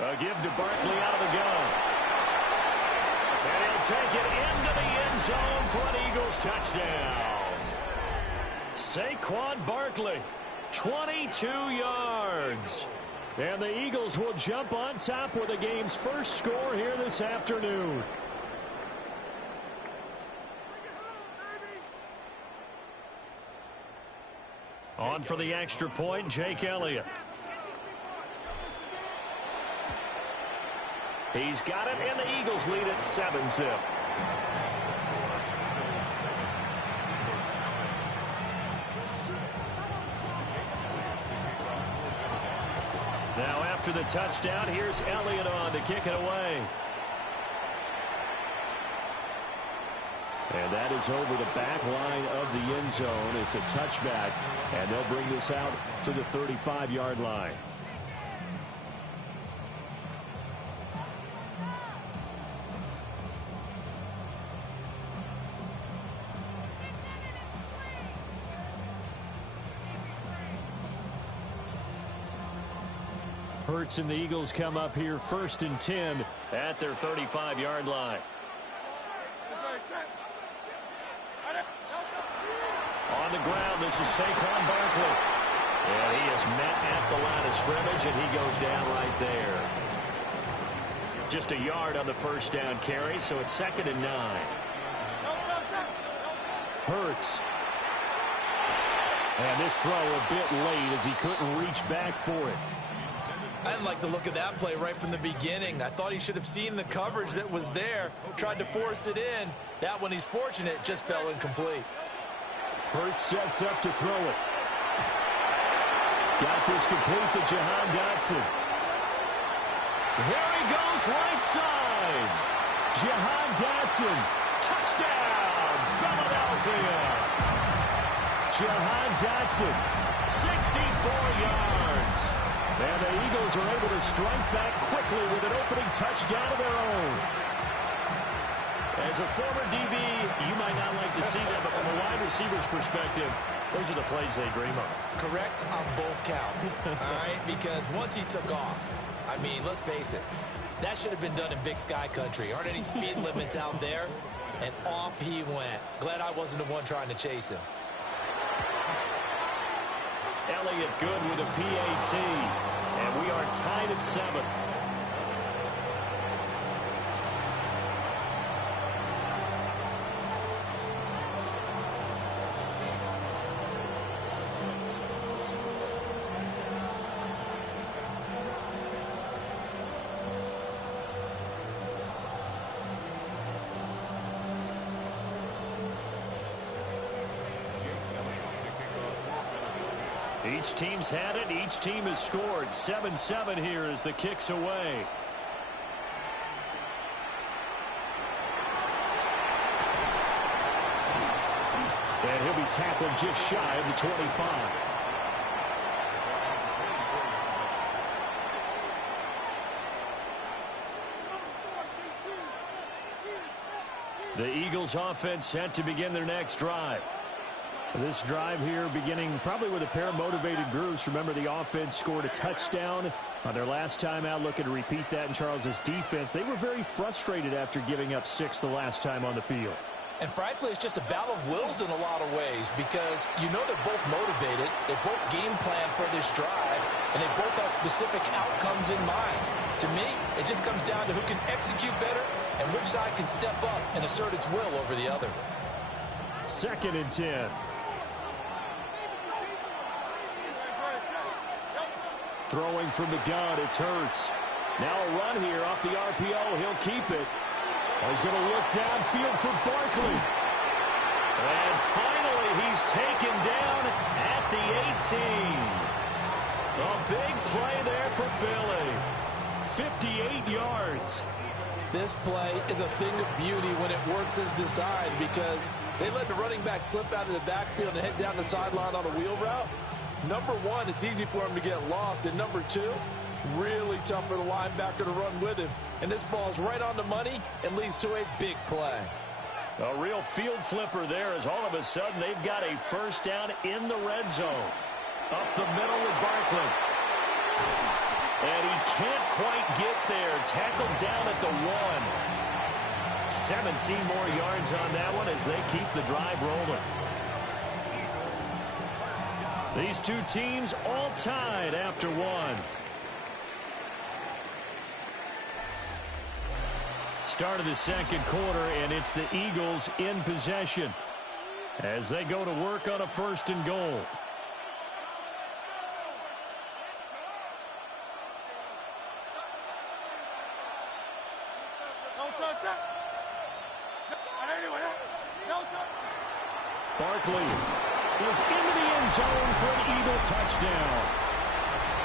A give to Barkley out of the gun. And he'll take it into the end zone for an Eagles touchdown. Saquon Barkley, 22 yards. And the Eagles will jump on top with the game's first score here this afternoon. On for the extra point, Jake Elliott. He's got it, and the Eagles lead at 7-zip. Now after the touchdown, here's Elliott on to kick it away. And that is over the back line of the end zone. It's a touchback, and they'll bring this out to the 35-yard line. Hurts and the Eagles come up here 1st and 10 at their 35-yard line. On the ground, this is Saquon Barkley. And he is met at the line of scrimmage, and he goes down right there. Just a yard on the first down carry, so it's 2nd and 9. Hurts. And this throw a bit late as he couldn't reach back for it. I didn't like the look of that play right from the beginning. I thought he should have seen the coverage that was there, tried to force it in. That one, he's fortunate, just fell incomplete. Hurts sets up to throw it. Got this complete to Jahan Dotson. There he goes, right side. Jahan Dotson, touchdown, Philadelphia. Jahan Dotson, 64 yards. And the Eagles are able to strike back quickly with an opening touchdown of their own. As a former DB, you might not like to see that, but from a wide receiver's perspective, those are the plays they dream of. Correct on both counts, all right? Because once he took off, I mean, let's face it, that should have been done in Big Sky country. Aren't any speed limits out there? And off he went. Glad I wasn't the one trying to chase him. Elliott good with a PAT, and we are tied at 7. Each team's had it. Each team has scored. 7-7 here as the kick's away. And he'll be tackled just shy of the 25. The Eagles offense set to begin their next drive. This drive here beginning probably with a pair of motivated groups. Remember, the offense scored a touchdown on their last time out. Looking to repeat that in Charles's defense. They were very frustrated after giving up 6 the last time on the field. And frankly, it's just a battle of wills in a lot of ways because you know they're both motivated. They both game plan for this drive, and they both have specific outcomes in mind. To me, it just comes down to who can execute better and which side can step up and assert its will over the other. 2nd and 10. Throwing from the gun, it's Hurts. Now a run here off the RPO. He'll keep it. He's going to look downfield for Barkley. And finally, he's taken down at the 18. A big play there for Philly. 58 yards. This play is a thing of beauty when it works as designed because they let the running back slip out of the backfield and head down the sideline on a wheel route. Number one, it's easy for him to get lost. And number two, really tough for the linebacker to run with him. And this ball's right on the money and leads to a big play. A real field flipper there as all of a sudden they've got a first down in the red zone. Up the middle with Barkley. And he can't quite get there. Tackled down at the 1. 17 more yards on that one as they keep the drive rolling. These two teams all tied after 1. Start of the second quarter, and it's the Eagles in possession as they go to work on a 1st and goal. Barkley is into the end zone for an Eagle touchdown.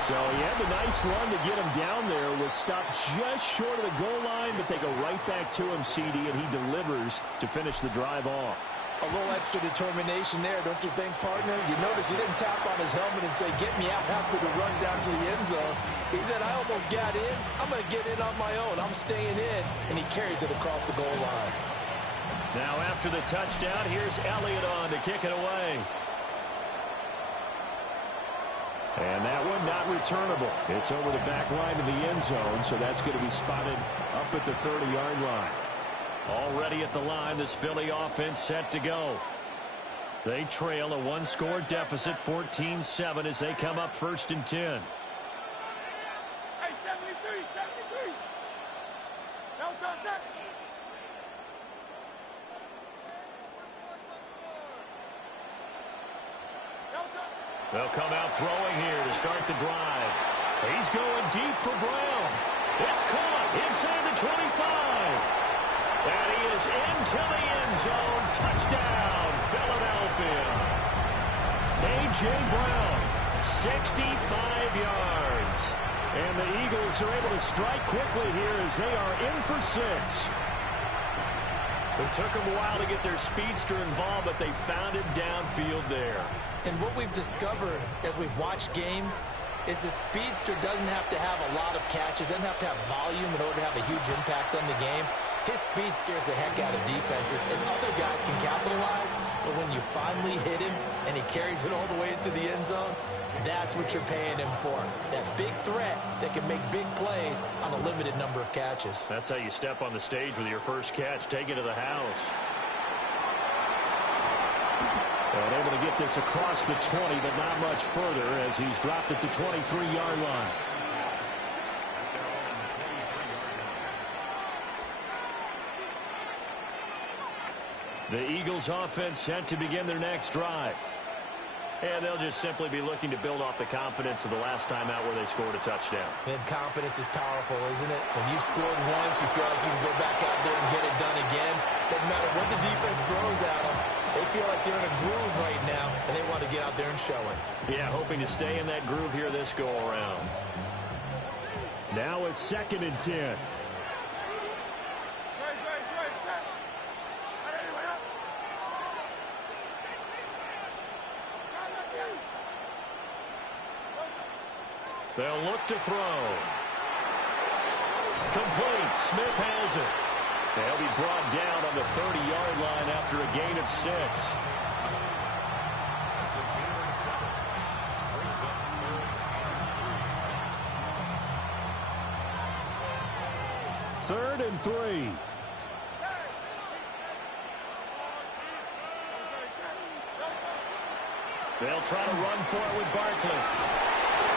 So he had the nice run to get him down there, was stopped just short of the goal line, but they go right back to him, CD, and he delivers to finish the drive off. A little extra determination there, don't you think, partner? You notice he didn't tap on his helmet and say, get me out after the run down to the end zone. He said, I almost got in. I'm going to get in on my own. I'm staying in. And he carries it across the goal line. Now after the touchdown, here's Elliott on to kick it away. And that one not returnable. It's over the back line of the end zone, so that's going to be spotted up at the 30-yard line. Already at the line, this Philly offense set to go. They trail a one-score deficit, 14-7, as they come up 1st and 10. Hey, 73, 73. No touch. They'll come out throwing here to start the drive. He's going deep for Brown. It's caught inside the 25. And he is into the end zone. Touchdown, Philadelphia. A.J. Brown, 65 yards. And the Eagles are able to strike quickly here as they are in for 6. It took them a while to get their speedster involved, but they found him downfield there. And what we've discovered as we've watched games is the speedster doesn't have to have a lot of catches, doesn't have to have volume in order to have a huge impact on the game. His speed scares the heck out of defenses, and other guys can capitalize, but when you finally hit him and he carries it all the way into the end zone, that's what you're paying him for. That big threat that can make big plays on a limited number of catches. That's how you step on the stage with your first catch. Take it to the house. And able to get this across the 20, but not much further as he's dropped at the 23-yard line. The Eagles offense set to begin their next drive. And they'll just simply be looking to build off the confidence of the last time out where they scored a touchdown. And confidence is powerful, isn't it? When you've scored once, you feel like you can go back out there and get it done again. Doesn't matter what the defense throws at them. They feel like they're in a groove right now, and they want to get out there and show it. Yeah, hoping to stay in that groove here this go-around. Now it's 2nd and 10. They'll look to throw. Complete. Smith has it. They'll be brought down on the 30-yard line after a gain of 6. Third and 3. They'll try to run for it with Barkley.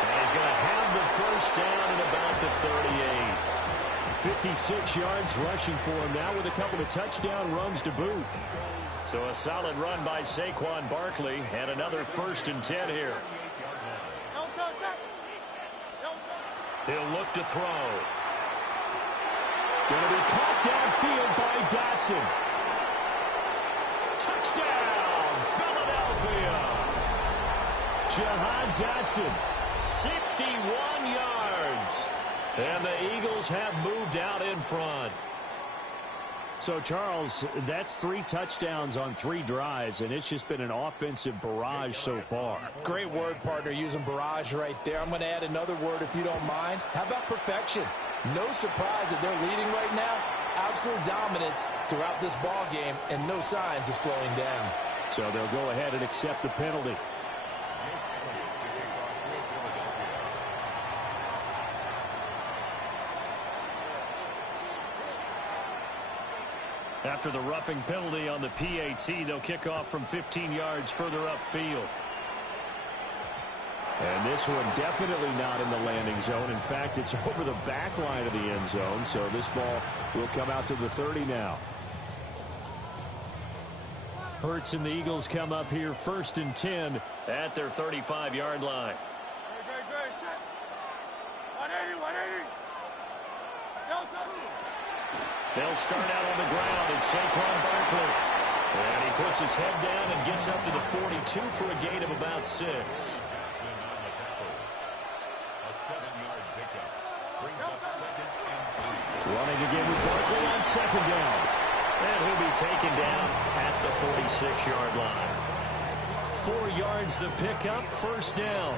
And he's going to have the first down at about the 38. 56 yards rushing for him now with a couple of touchdown runs to boot. So a solid run by Saquon Barkley and another 1st and 10 here. He'll look to throw. Going to be caught downfield by Dotson. Touchdown, Philadelphia. Jahan Dotson, 61 yards. And the Eagles have moved out in front. So, Charles, that's 3 touchdowns on 3 drives, and it's just been an offensive barrage so far. Great word, partner, using barrage right there. I'm going to add another word if you don't mind. How about perfection? No surprise that they're leading right now. Absolute dominance throughout this ball game and no signs of slowing down. So they'll go ahead and accept the penalty. After the roughing penalty on the PAT, they'll kick off from 15 yards further upfield. And this one definitely not in the landing zone. In fact, it's over the back line of the end zone. So this ball will come out to the 30 now. Hurts and the Eagles come up here 1st and 10 at their 35-yard line. They'll start out on the ground, and Saquon Barkley. And he puts his head down and gets up to the 42 for a gain of about 6. Running again with Barkley on 2nd down. And he'll be taken down at the 46-yard line. 4 yards the pickup, 1st down.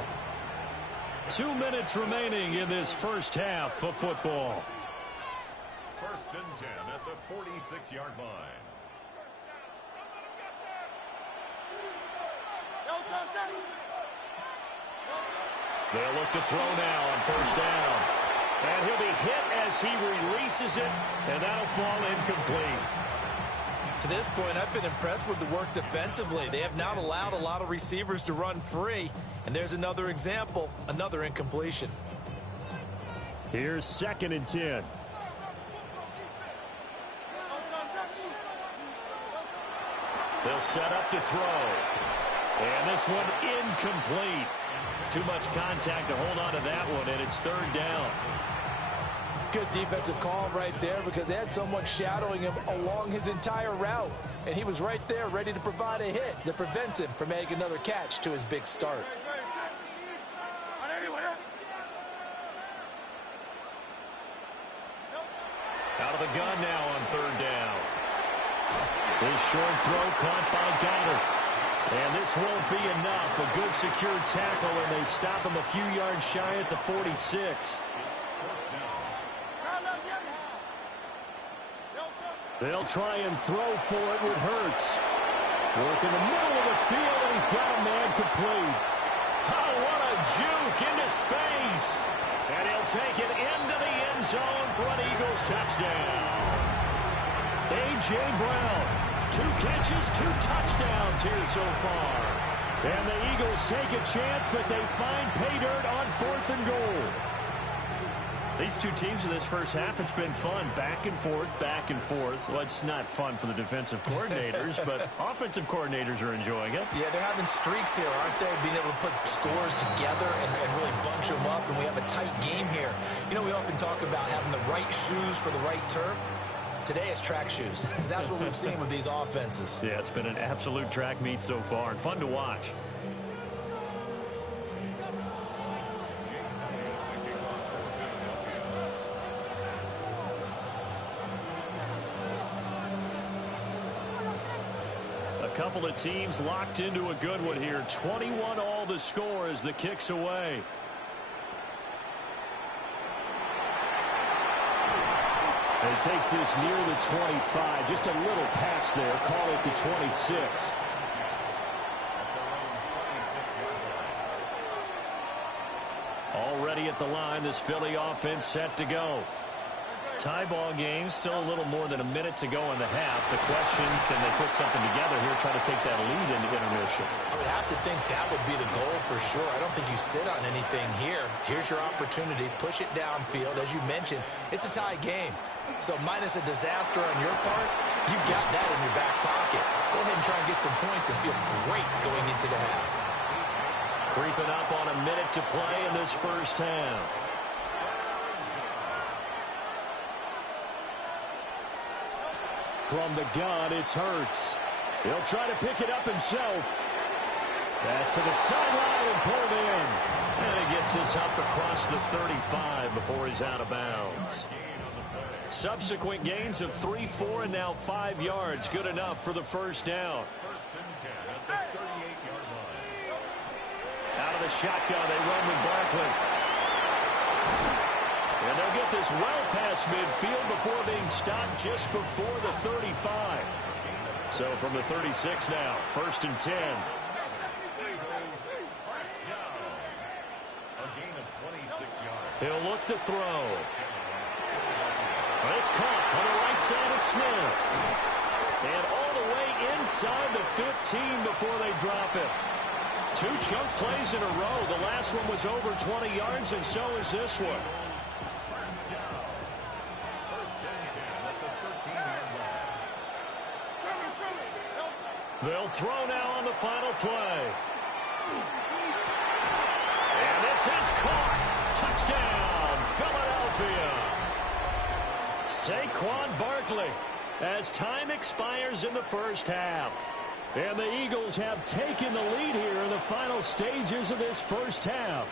2 minutes remaining in this first half of football. 1st and 10 at the 46-yard line. They'll look to throw now on 1st down. And he'll be hit as he releases it, and that'll fall incomplete. To this point, I've been impressed with the work defensively. They have not allowed a lot of receivers to run free. And there's another example, another incompletion. Here's 2nd and 10. They'll set up to throw. And this one incomplete. Too much contact to hold on to that one, and it's 3rd down. Good defensive call right there because they had someone shadowing him along his entire route. And he was right there ready to provide a hit that prevents him from making another catch to his big start. Out of the gun now on 3rd down. This short throw caught by Goddard. And this won't be enough. A good secure tackle, and they stop him a few yards shy at the 46. They'll try and throw for it with Hurts. Work in the middle of the field, and he's got a man complete. Oh, what a juke into space. And he'll take it into the end zone for an Eagles touchdown. A.J. Brown, 2 catches, 2 touchdowns here so far. And the Eagles take a chance, but they find pay dirt on 4th and goal. These two teams in this first half, it's been fun. Back and forth, back and forth. Well, it's not fun for the defensive coordinators, but offensive coordinators are enjoying it. Yeah, they're having streaks here, aren't they? Being able to put scores together and really bunch them up, and we have a tight game here. You know, we often talk about having the right shoes for the right turf. Today it's track shoes. That's what we've seen with these offenses. Yeah, it's been an absolute track meet so far, and fun to watch. Couple of teams locked into a good one here. 21 all the score as the kick's away. And it takes this near the 25. Just a little pass there. Call it the 26. Already at the line, this Philly offense set to go. Tie ball game, still a little more than a minute to go in the half. The question, can they put something together here, try to take that lead into intermission? I would have to think that would be the goal for sure. I don't think you sit on anything here. Here's your opportunity. Push it downfield. As you mentioned, it's a tie game. So minus a disaster on your part, you've got that in your back pocket. Go ahead and try and get some points and feel great going into the half. Creeping up on a minute to play in this first half. From the gun, it's Hurts. He'll try to pick it up himself. Pass to the sideline and pulled in. And he gets this up across the 35 before he's out of bounds. Subsequent gains of 3, 4, and now 5 yards. Good enough for the first down. 1st and 10 at the 38-yard line. Out of the shotgun, they run with Barkley. And they'll get this well past midfield before being stopped just before the 35. So from the 36 now, 1st and 10. A gain of 26 yards. He'll look to throw. But it's caught on the right side of Smith. And all the way inside the 15 before they drop it. 2 chunk plays in a row. The last one was over 20 yards, and so is this one. First and 10 at the 13-yard line. They'll throw now on the final play. And this is caught. Touchdown, Philadelphia. Saquon Barkley as time expires in the first half. And the Eagles have taken the lead here in the final stages of this first half.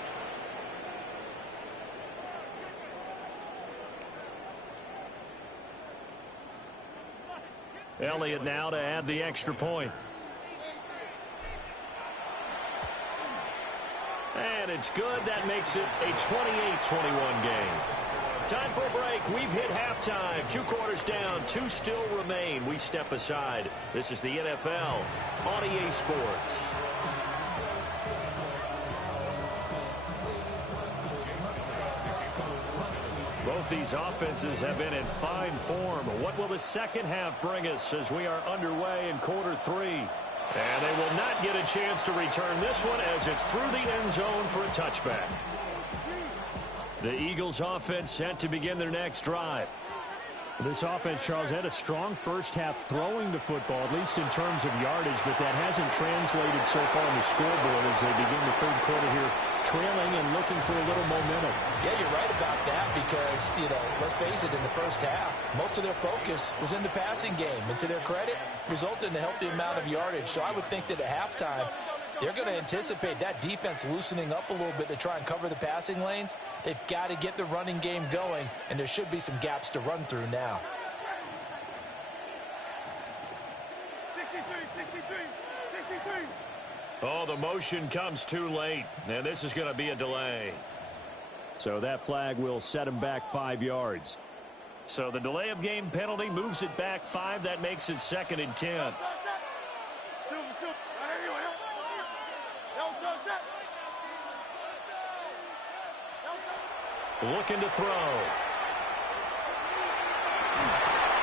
Elliott now to add the extra point. And it's good. That makes it a 28-21 game. Time for a break. We've hit halftime. 2 quarters down. 2 still remain. We step aside. This is the NFL on EA Sports. Both these offenses have been in fine form. What will the second half bring us as we are underway in quarter 3? And they will not get a chance to return this one as it's through the end zone for a touchback. The Eagles offense set to begin their next drive. This offense, Charles, had a strong first half throwing the football, at least in terms of yardage, but that hasn't translated so far on the scoreboard as they begin the third quarter here, trailing and looking for a little momentum. Yeah, you're right about that because, let's face it, in the first half, most of their focus was in the passing game. And to their credit, resulted in a healthy amount of yardage. So I would think that at halftime, they're going to anticipate that defense loosening up a little bit to try and cover the passing lanes. They've got to get the running game going, and there should be some gaps to run through now. 63. Oh, the motion comes too late, and this is going to be a delay. So that flag will set him back 5 yards. So the delay of game penalty moves it back 5. That makes it 2nd and 10. Looking to throw.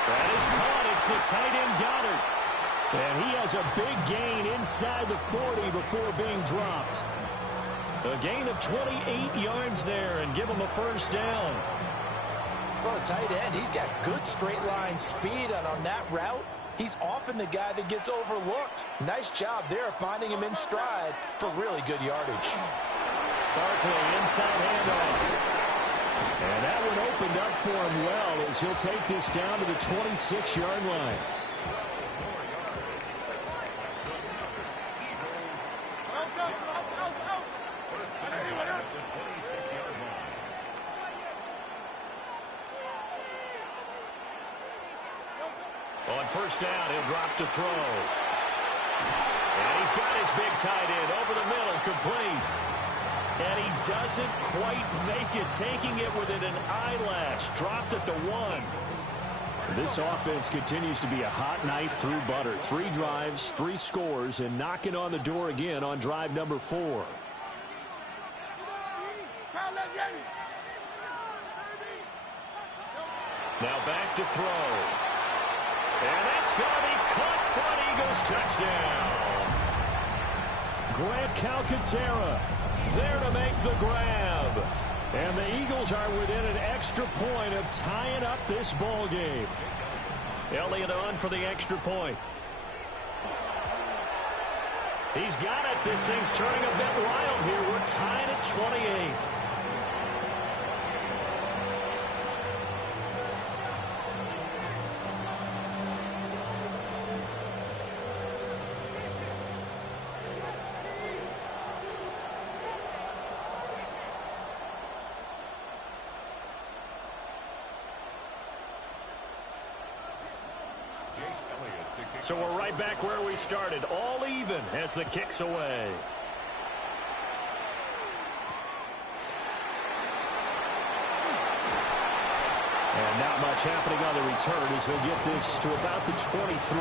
That is caught. It's the tight end Goddard. And he has a big gain inside the 40 before being dropped. A gain of 28 yards there and give him a first down. For a tight end, he's got good straight line speed, and on that route, he's often the guy that gets overlooked. Nice job there finding him in stride for really good yardage. Barkley inside handoff. And that one opened up for him well as he'll take this down to the 26-yard line. On first down, he'll drop to throw. And he's got his big tight end over the middle, complete. And he doesn't quite make it, taking it within an eyelash. Dropped at the 1. This offense continues to be a hot knife through butter. 3 drives, 3 scores, and knocking on the door again on drive number 4. Now back to throw. And that's going to be caught for an Eagles touchdown. Grant Calcaterra there to make the grab. And the Eagles are within an extra point of tying up this ball game. Elliott on for the extra point. He's got it. This thing's turning a bit wild here. We're tied at 28. So we're right back where we started, all even as the kick's away. And not much happening on the return as he'll get this to about the 23.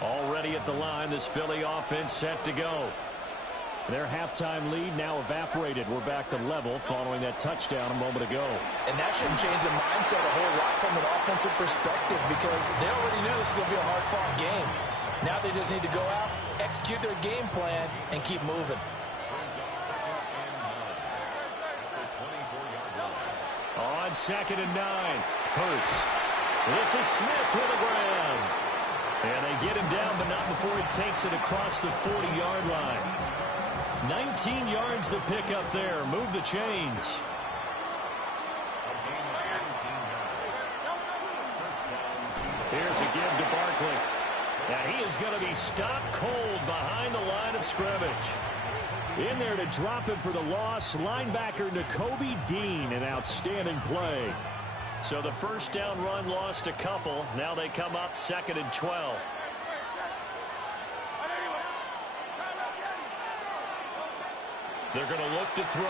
Already at the line, this Philly offense set to go. Their halftime lead now evaporated. We're back to level following that touchdown a moment ago. And that shouldn't change the mindset a whole lot from an offensive perspective because they already knew this was going to be a hard-fought game. Now they just need to go out, execute their game plan, and keep moving. On 2nd and 9, Hurts. This is Smith with the ground. And they get him down, but not before he takes it across the 40-yard line. 19 yards to pick up there. Move the chains. Here's a give to Barkley. And he is going to be stopped cold behind the line of scrimmage. In there to drop him for the loss, linebacker Nakobe Dean, an outstanding play. So the first down run lost a couple. Now they come up 2nd and 12. They're going to look to throw.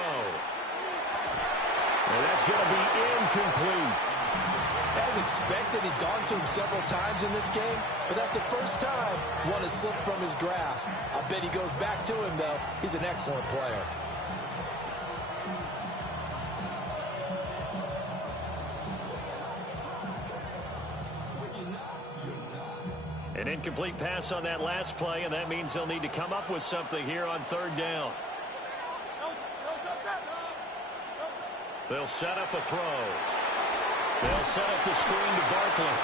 And that's going to be incomplete. As expected, he's gone to him several times in this game, but that's the first time one has slipped from his grasp. I bet he goes back to him, though. He's an excellent player. An incomplete pass on that last play, and that means they'll need to come up with something here on 3rd down. They'll set up a throw. They'll set up the screen to Barkley.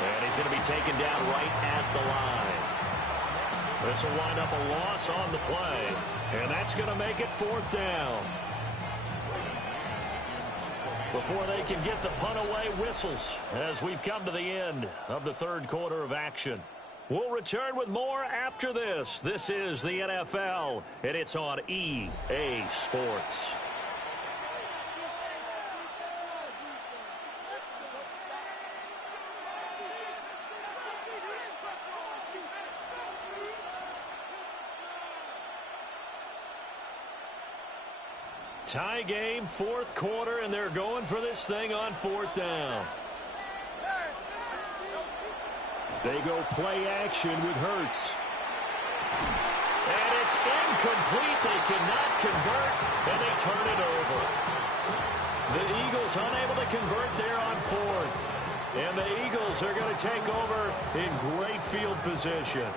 And he's going to be taken down right at the line. This will wind up a loss on the play. And that's going to make it 4th down. Before they can get the punt away, whistles as we've come to the end of the 3rd quarter of action. We'll return with more after this. This is the NFL, and it's on EA Sports. Tie game, 4th quarter, and they're going for this thing on 4th down. They go play action with Hurts. And it's incomplete. They cannot convert, and they turn it over. The Eagles unable to convert there on 4th. And the Eagles are going to take over in great field position.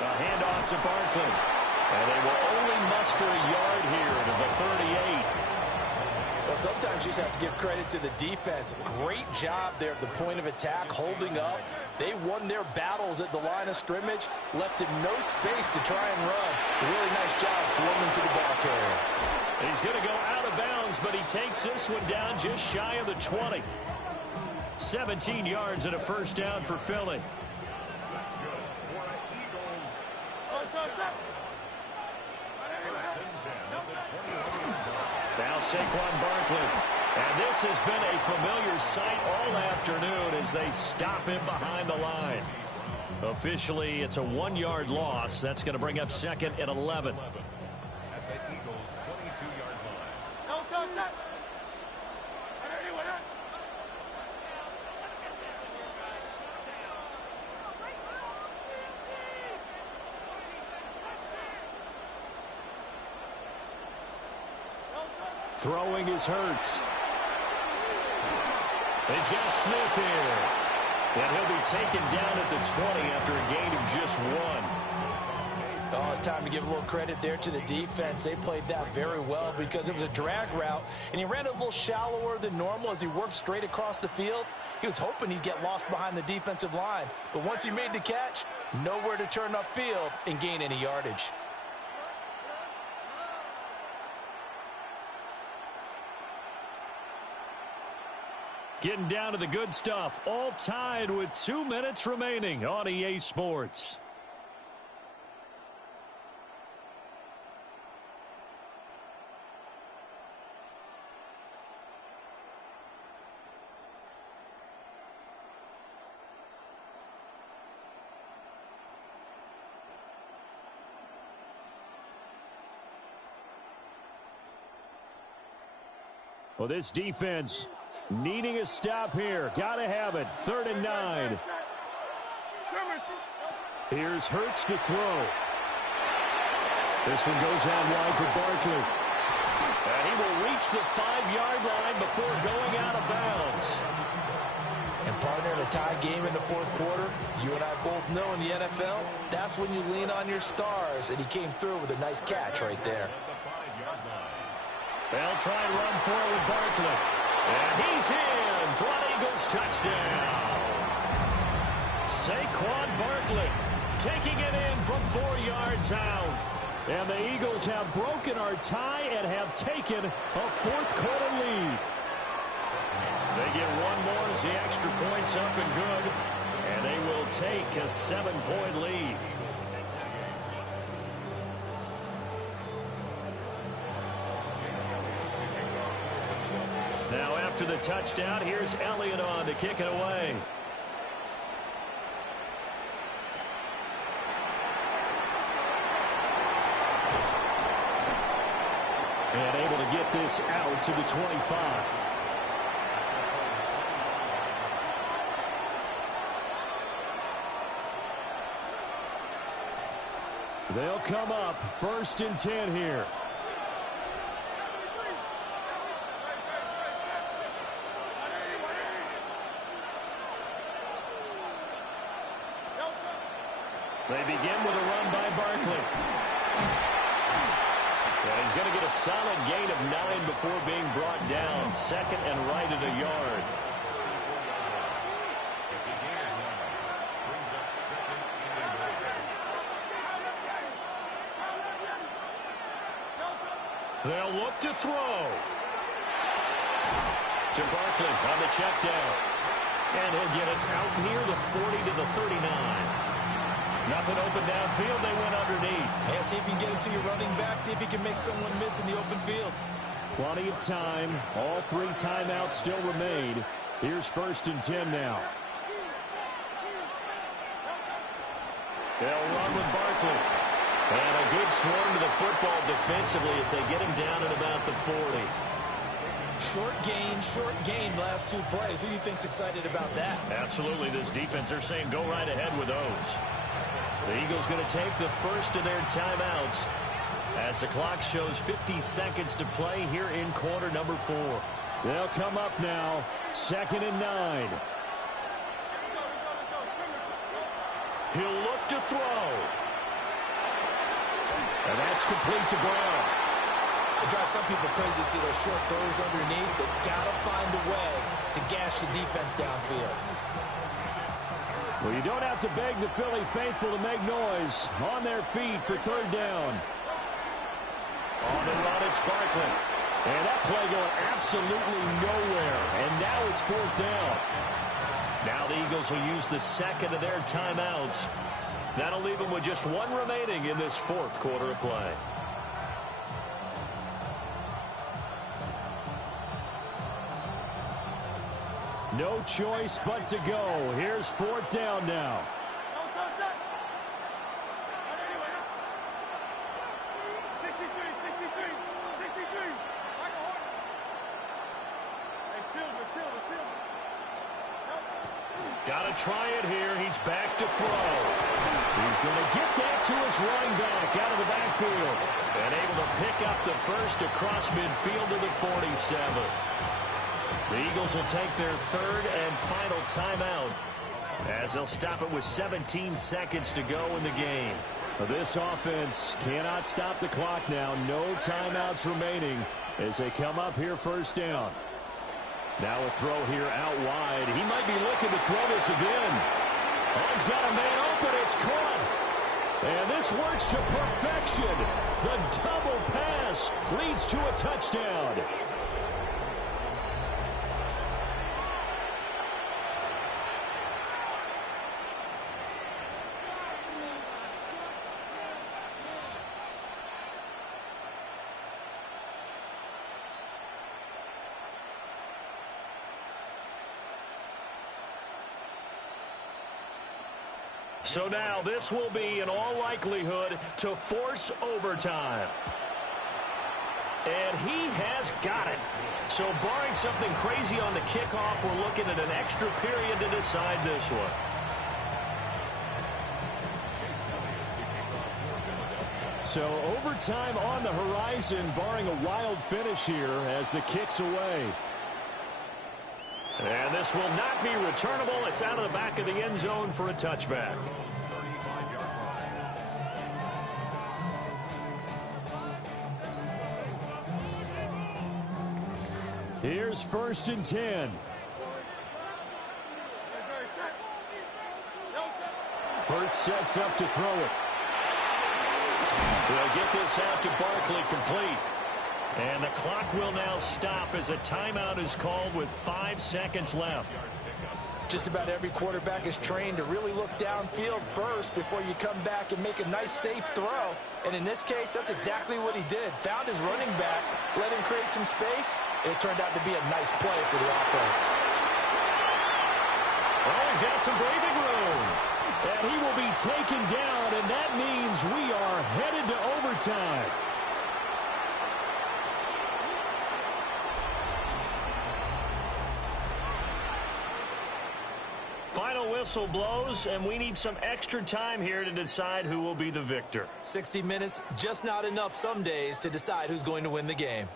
A handoff to Barkley. And they will only muster a yard here to the 38. Well, sometimes you just have to give credit to the defense. Great job there at the point of attack, holding up. They won their battles at the line of scrimmage, left him no space to try and run. Really nice job swarming to the ball carrier. He's going to go out of bounds, but he takes this one down just shy of the 20. 17 yards and a first down for Philly. Now Saquon Barkley. And this has been a familiar sight all afternoon as they stop him behind the line. Officially, it's a 1-yard loss. That's going to bring up 2nd and 11. At the Eagles' 22-yard line. Throwing is Hurts. He's got Smith here. And he'll be taken down at the 20 after a gain of just 1. Oh, it's time to give a little credit there to the defense. They played that very well because it was a drag route, and he ran a little shallower than normal as he worked straight across the field. He was hoping he'd get lost behind the defensive line, but once he made the catch, nowhere to turn upfield and gain any yardage. Getting down to the good stuff, all tied with 2 minutes remaining on EA Sports. Well, this defense needing a stop here. Got to have it. 3rd and 9. Here's Hurts to throw. This one goes out wide for Barkley. And he will reach the 5-yard line before going out of bounds. And partner, in a tie game in the 4th quarter, you and I both know in the NFL, that's when you lean on your stars. And he came through with a nice catch right there. They'll try and run for it with Barkley. And he's in for an Eagles touchdown. Saquon Barkley taking it in from 4 yards out. And the Eagles have broken our tie and have taken a 4th quarter lead. They get one more as the extra point's up and good. And they will take a 7-point lead. Now after the touchdown, here's Elliott on to kick it away. And able to get this out to the 25. They'll come up 1st and 10 here. They begin with a run by Barkley. And he's going to get a solid gain of 9 before being brought down. 2nd and right at a yard. Brings up 2nd and 9. They'll look to throw. To Barkley on the check down. And he'll get it out near the 40 to the 39. Nothing open downfield. They went underneath. Yeah, see if you can get it to your running back. See if you can make someone miss in the open field. Plenty of time. All 3 timeouts still remain. Here's 1st and 10 now. They'll run with Barkley. And a good swarm to the football defensively as they get him down at about the 40. Short gain last 2 plays. Who do you think's excited about that? Absolutely. This defense, they're saying go right ahead with those. The Eagles going to take the first of their timeouts as the clock shows 50 seconds to play here in quarter number 4. They'll come up now. 2nd and 9. He'll look to throw. And that's complete to Brown. It drives some people crazy to see those short throws underneath. They've got to find a way to gash the defense downfield. Well, you don't have to beg the Philly faithful to make noise. On their feet for 3rd down. On the run, it's Barkley. And that play going absolutely nowhere. And now it's 4th down. Now the Eagles will use the 2nd of their timeouts. That'll leave them with just 1 remaining in this 4th quarter of play. No choice but to go. Here's 4th down now. Got to try it here. He's back to throw. He's going to get that to his running back out of the backfield. And able to pick up the first across midfield to the 47. The Eagles will take their 3rd and final timeout as they'll stop it with 17 seconds to go in the game. This offense cannot stop the clock now. No timeouts remaining as they come up here 1st down. Now a throw here out wide. He might be looking to throw this again. Oh, he's got a man open. It's caught. And this works to perfection. The double pass leads to a touchdown. So now this will be, in all likelihood, to force overtime. And he has got it. So barring something crazy on the kickoff, we're looking at an extra period to decide this one. So overtime on the horizon, barring a wild finish here as the kick's away. And this will not be returnable. It's out of the back of the end zone for a touchback. Here's 1st and 10. Hurts sets up to throw it. They'll get this out to Barkley, complete. And the clock will now stop as a timeout is called with 5 seconds left. Just about every quarterback is trained to really look downfield first before you come back and make a nice, safe throw. And in this case, that's exactly what he did. Found his running back, let him create some space, and it turned out to be a nice play for the offense. Oh, he's got some breathing room. And he will be taken down, and that means we are headed to overtime. Final whistle blows, and we need some extra time here to decide who will be the victor. 60 minutes, just not enough some days to decide who's going to win the game.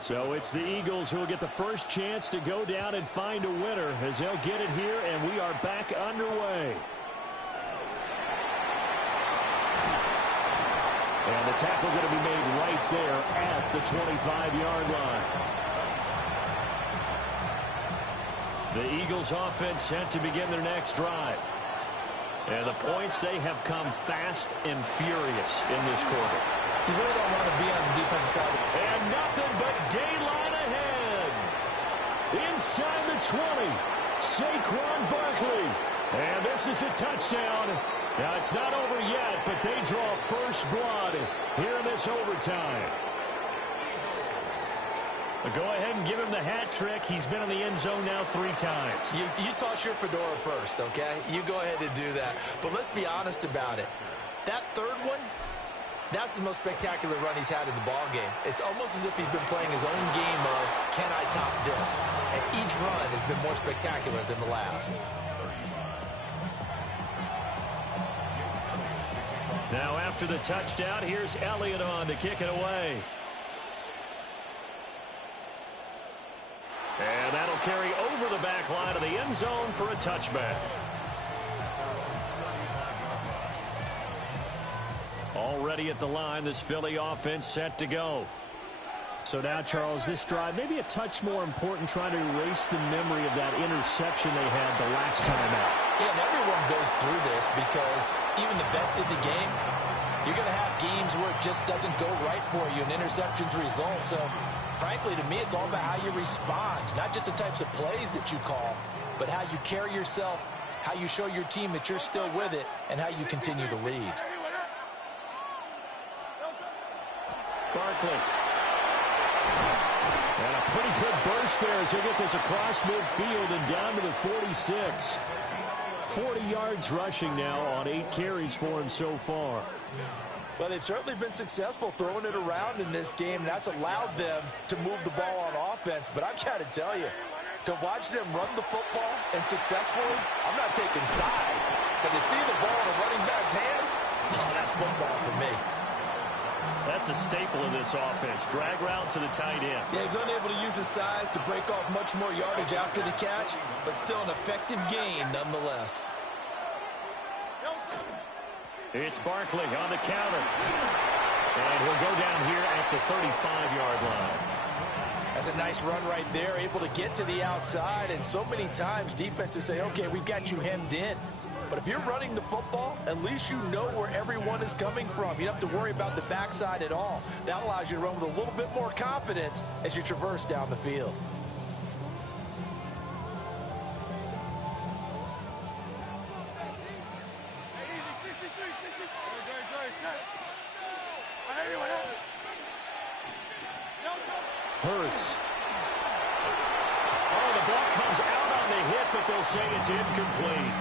So it's the Eagles who will get the first chance to go down and find a winner as they'll get it here, and we are back underway. And the tackle going to be made right there at the 25-yard line. The Eagles offense set to begin their next drive. And the points, they have come fast and furious in this quarter. You really don't want to be on the defensive side. And nothing but daylight ahead. Inside the 20, Saquon Barkley. And this is a touchdown. Now, it's not over yet, but they draw first blood here in this overtime. Go ahead and give him the hat trick. He's been in the end zone now 3 times. You toss your fedora first, okay? You go ahead and do that. But let's be honest about it. That third one, that's the most spectacular run he's had in the ball game. It's almost as if he's been playing his own game of, can I top this? And each run has been more spectacular than the last. Now after the touchdown, here's Elliott on to kick it away. And that'll carry over the back line of the end zone for a touchback. Already at the line, this Philly offense set to go. So now, Charles, this drive maybe a touch more important, trying to erase the memory of that interception they had the last time out. Yeah, and everyone goes through this because even the best in the game, you're going to have games where it just doesn't go right for you, and interceptions result. So, frankly, to me, it's all about how you respond, not just the types of plays that you call, but how you carry yourself, how you show your team that you're still with it, and how you continue to lead. Barkley. And a pretty good burst there as they get this across midfield and down to the 46. 40 yards rushing now on 8 carries for him so far. Well, they've certainly been successful throwing it around in this game. That's allowed them to move the ball on offense. But I've got to tell you, to watch them run the football and successfully, I'm not taking sides. But to see the ball in a running back's hands, oh, that's football for me. That's a staple of this offense. Drag route to the tight end. Yeah, he's unable to use his size to break off much more yardage after the catch, but still an effective gain nonetheless. It's Barkley on the counter. And he'll go down here at the 35-yard line. That's a nice run right there, able to get to the outside. And so many times defenses say, okay, we've got you hemmed in. But if you're running the football, at least you know where everyone is coming from. You don't have to worry about the backside at all. That allows you to run with a little bit more confidence as you traverse down the field. Hurts. Oh, the ball comes out on the hit, but they'll say it's incomplete.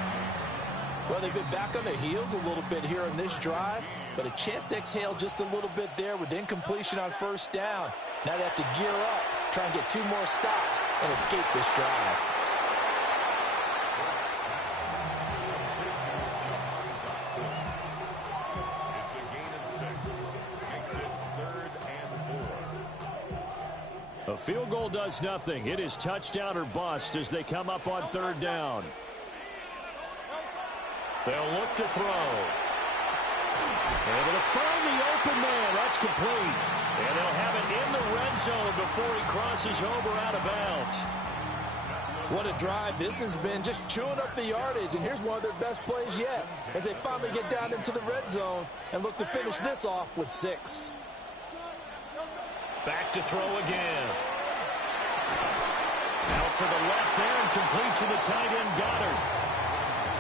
Well, they've been back on their heels a little bit here on this drive, but a chance to exhale just a little bit there with incompletion on first down. Now they have to gear up, try and get 2 more stops, and escape this drive. It's a gain of 6. Makes it 3rd and 4. A field goal does nothing. It is touchdown or bust as they come up on 3rd down. They'll look to throw. Able to find the open man. That's complete. And they'll have it in the red zone before he crosses over out of bounds. What a drive this has been, just chewing up the yardage. And here's one of their best plays yet as they finally get down into the red zone and look to finish this off with 6. Back to throw again. Out to the left there and complete to the tight end Goddard.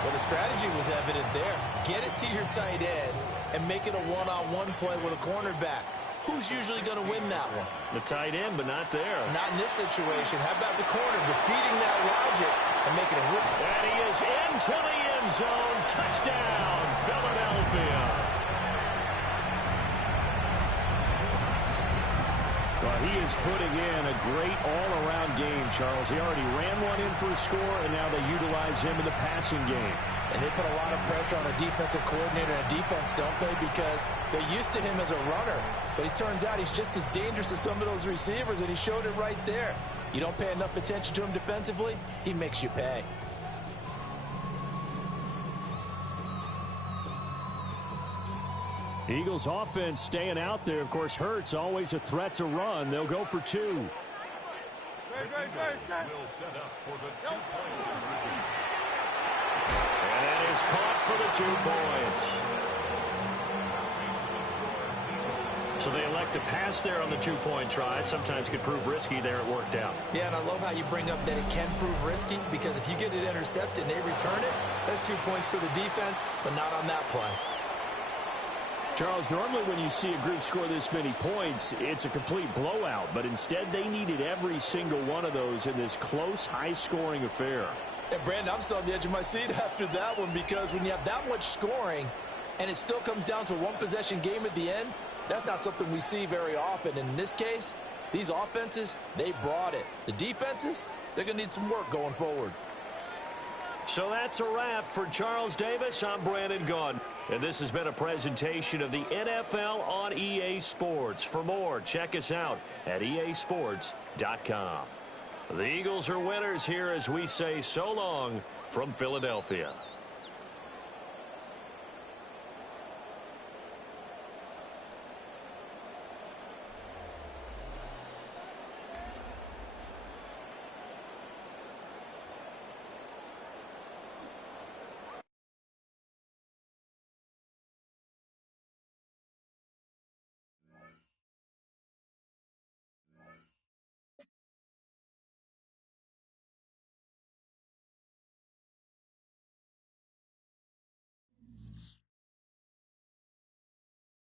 Well, the strategy was evident there. Get it to your tight end and make it a one-on-one play with a cornerback. Who's usually going to win that one? The tight end, but not there. Not in this situation. How about the corner defeating that logic and making it work? And he is into the end zone. Touchdown, Philadelphia. Well, he is putting in a great all-around game, Charles. He already ran one in for a score, and now they utilize him in the passing game. And they put a lot of pressure on a defensive coordinator and defense, don't they? Because they're used to him as a runner. But it turns out he's just as dangerous as some of those receivers, and he showed it right there. You don't pay enough attention to him defensively, he makes you pay. Eagles offense staying out there. Of course, Hurts always a threat to run. They'll go for 2. Will set up for the 2-point conversion. And that is caught for the 2 points. So they elect to pass there on the 2-point try. Sometimes could prove risky there. It worked out. Yeah, and I love how you bring up that it can prove risky, because if you get it intercepted and they return it, that's 2 points for the defense, but not on that play. Charles, normally when you see a group score this many points, it's a complete blowout. But instead, they needed every single one of those in this close, high-scoring affair. And, Brandon, I'm still on the edge of my seat after that one, because when you have that much scoring and it still comes down to a one-possession game at the end, that's not something we see very often. And in this case, these offenses, they brought it. The defenses, they're going to need some work going forward. So that's a wrap for Charles Davis. I'm Brandon Gunn. And this has been a presentation of the NFL on EA Sports. For more, check us out at easports.com. The Eagles are winners here as we say so long from Philadelphia.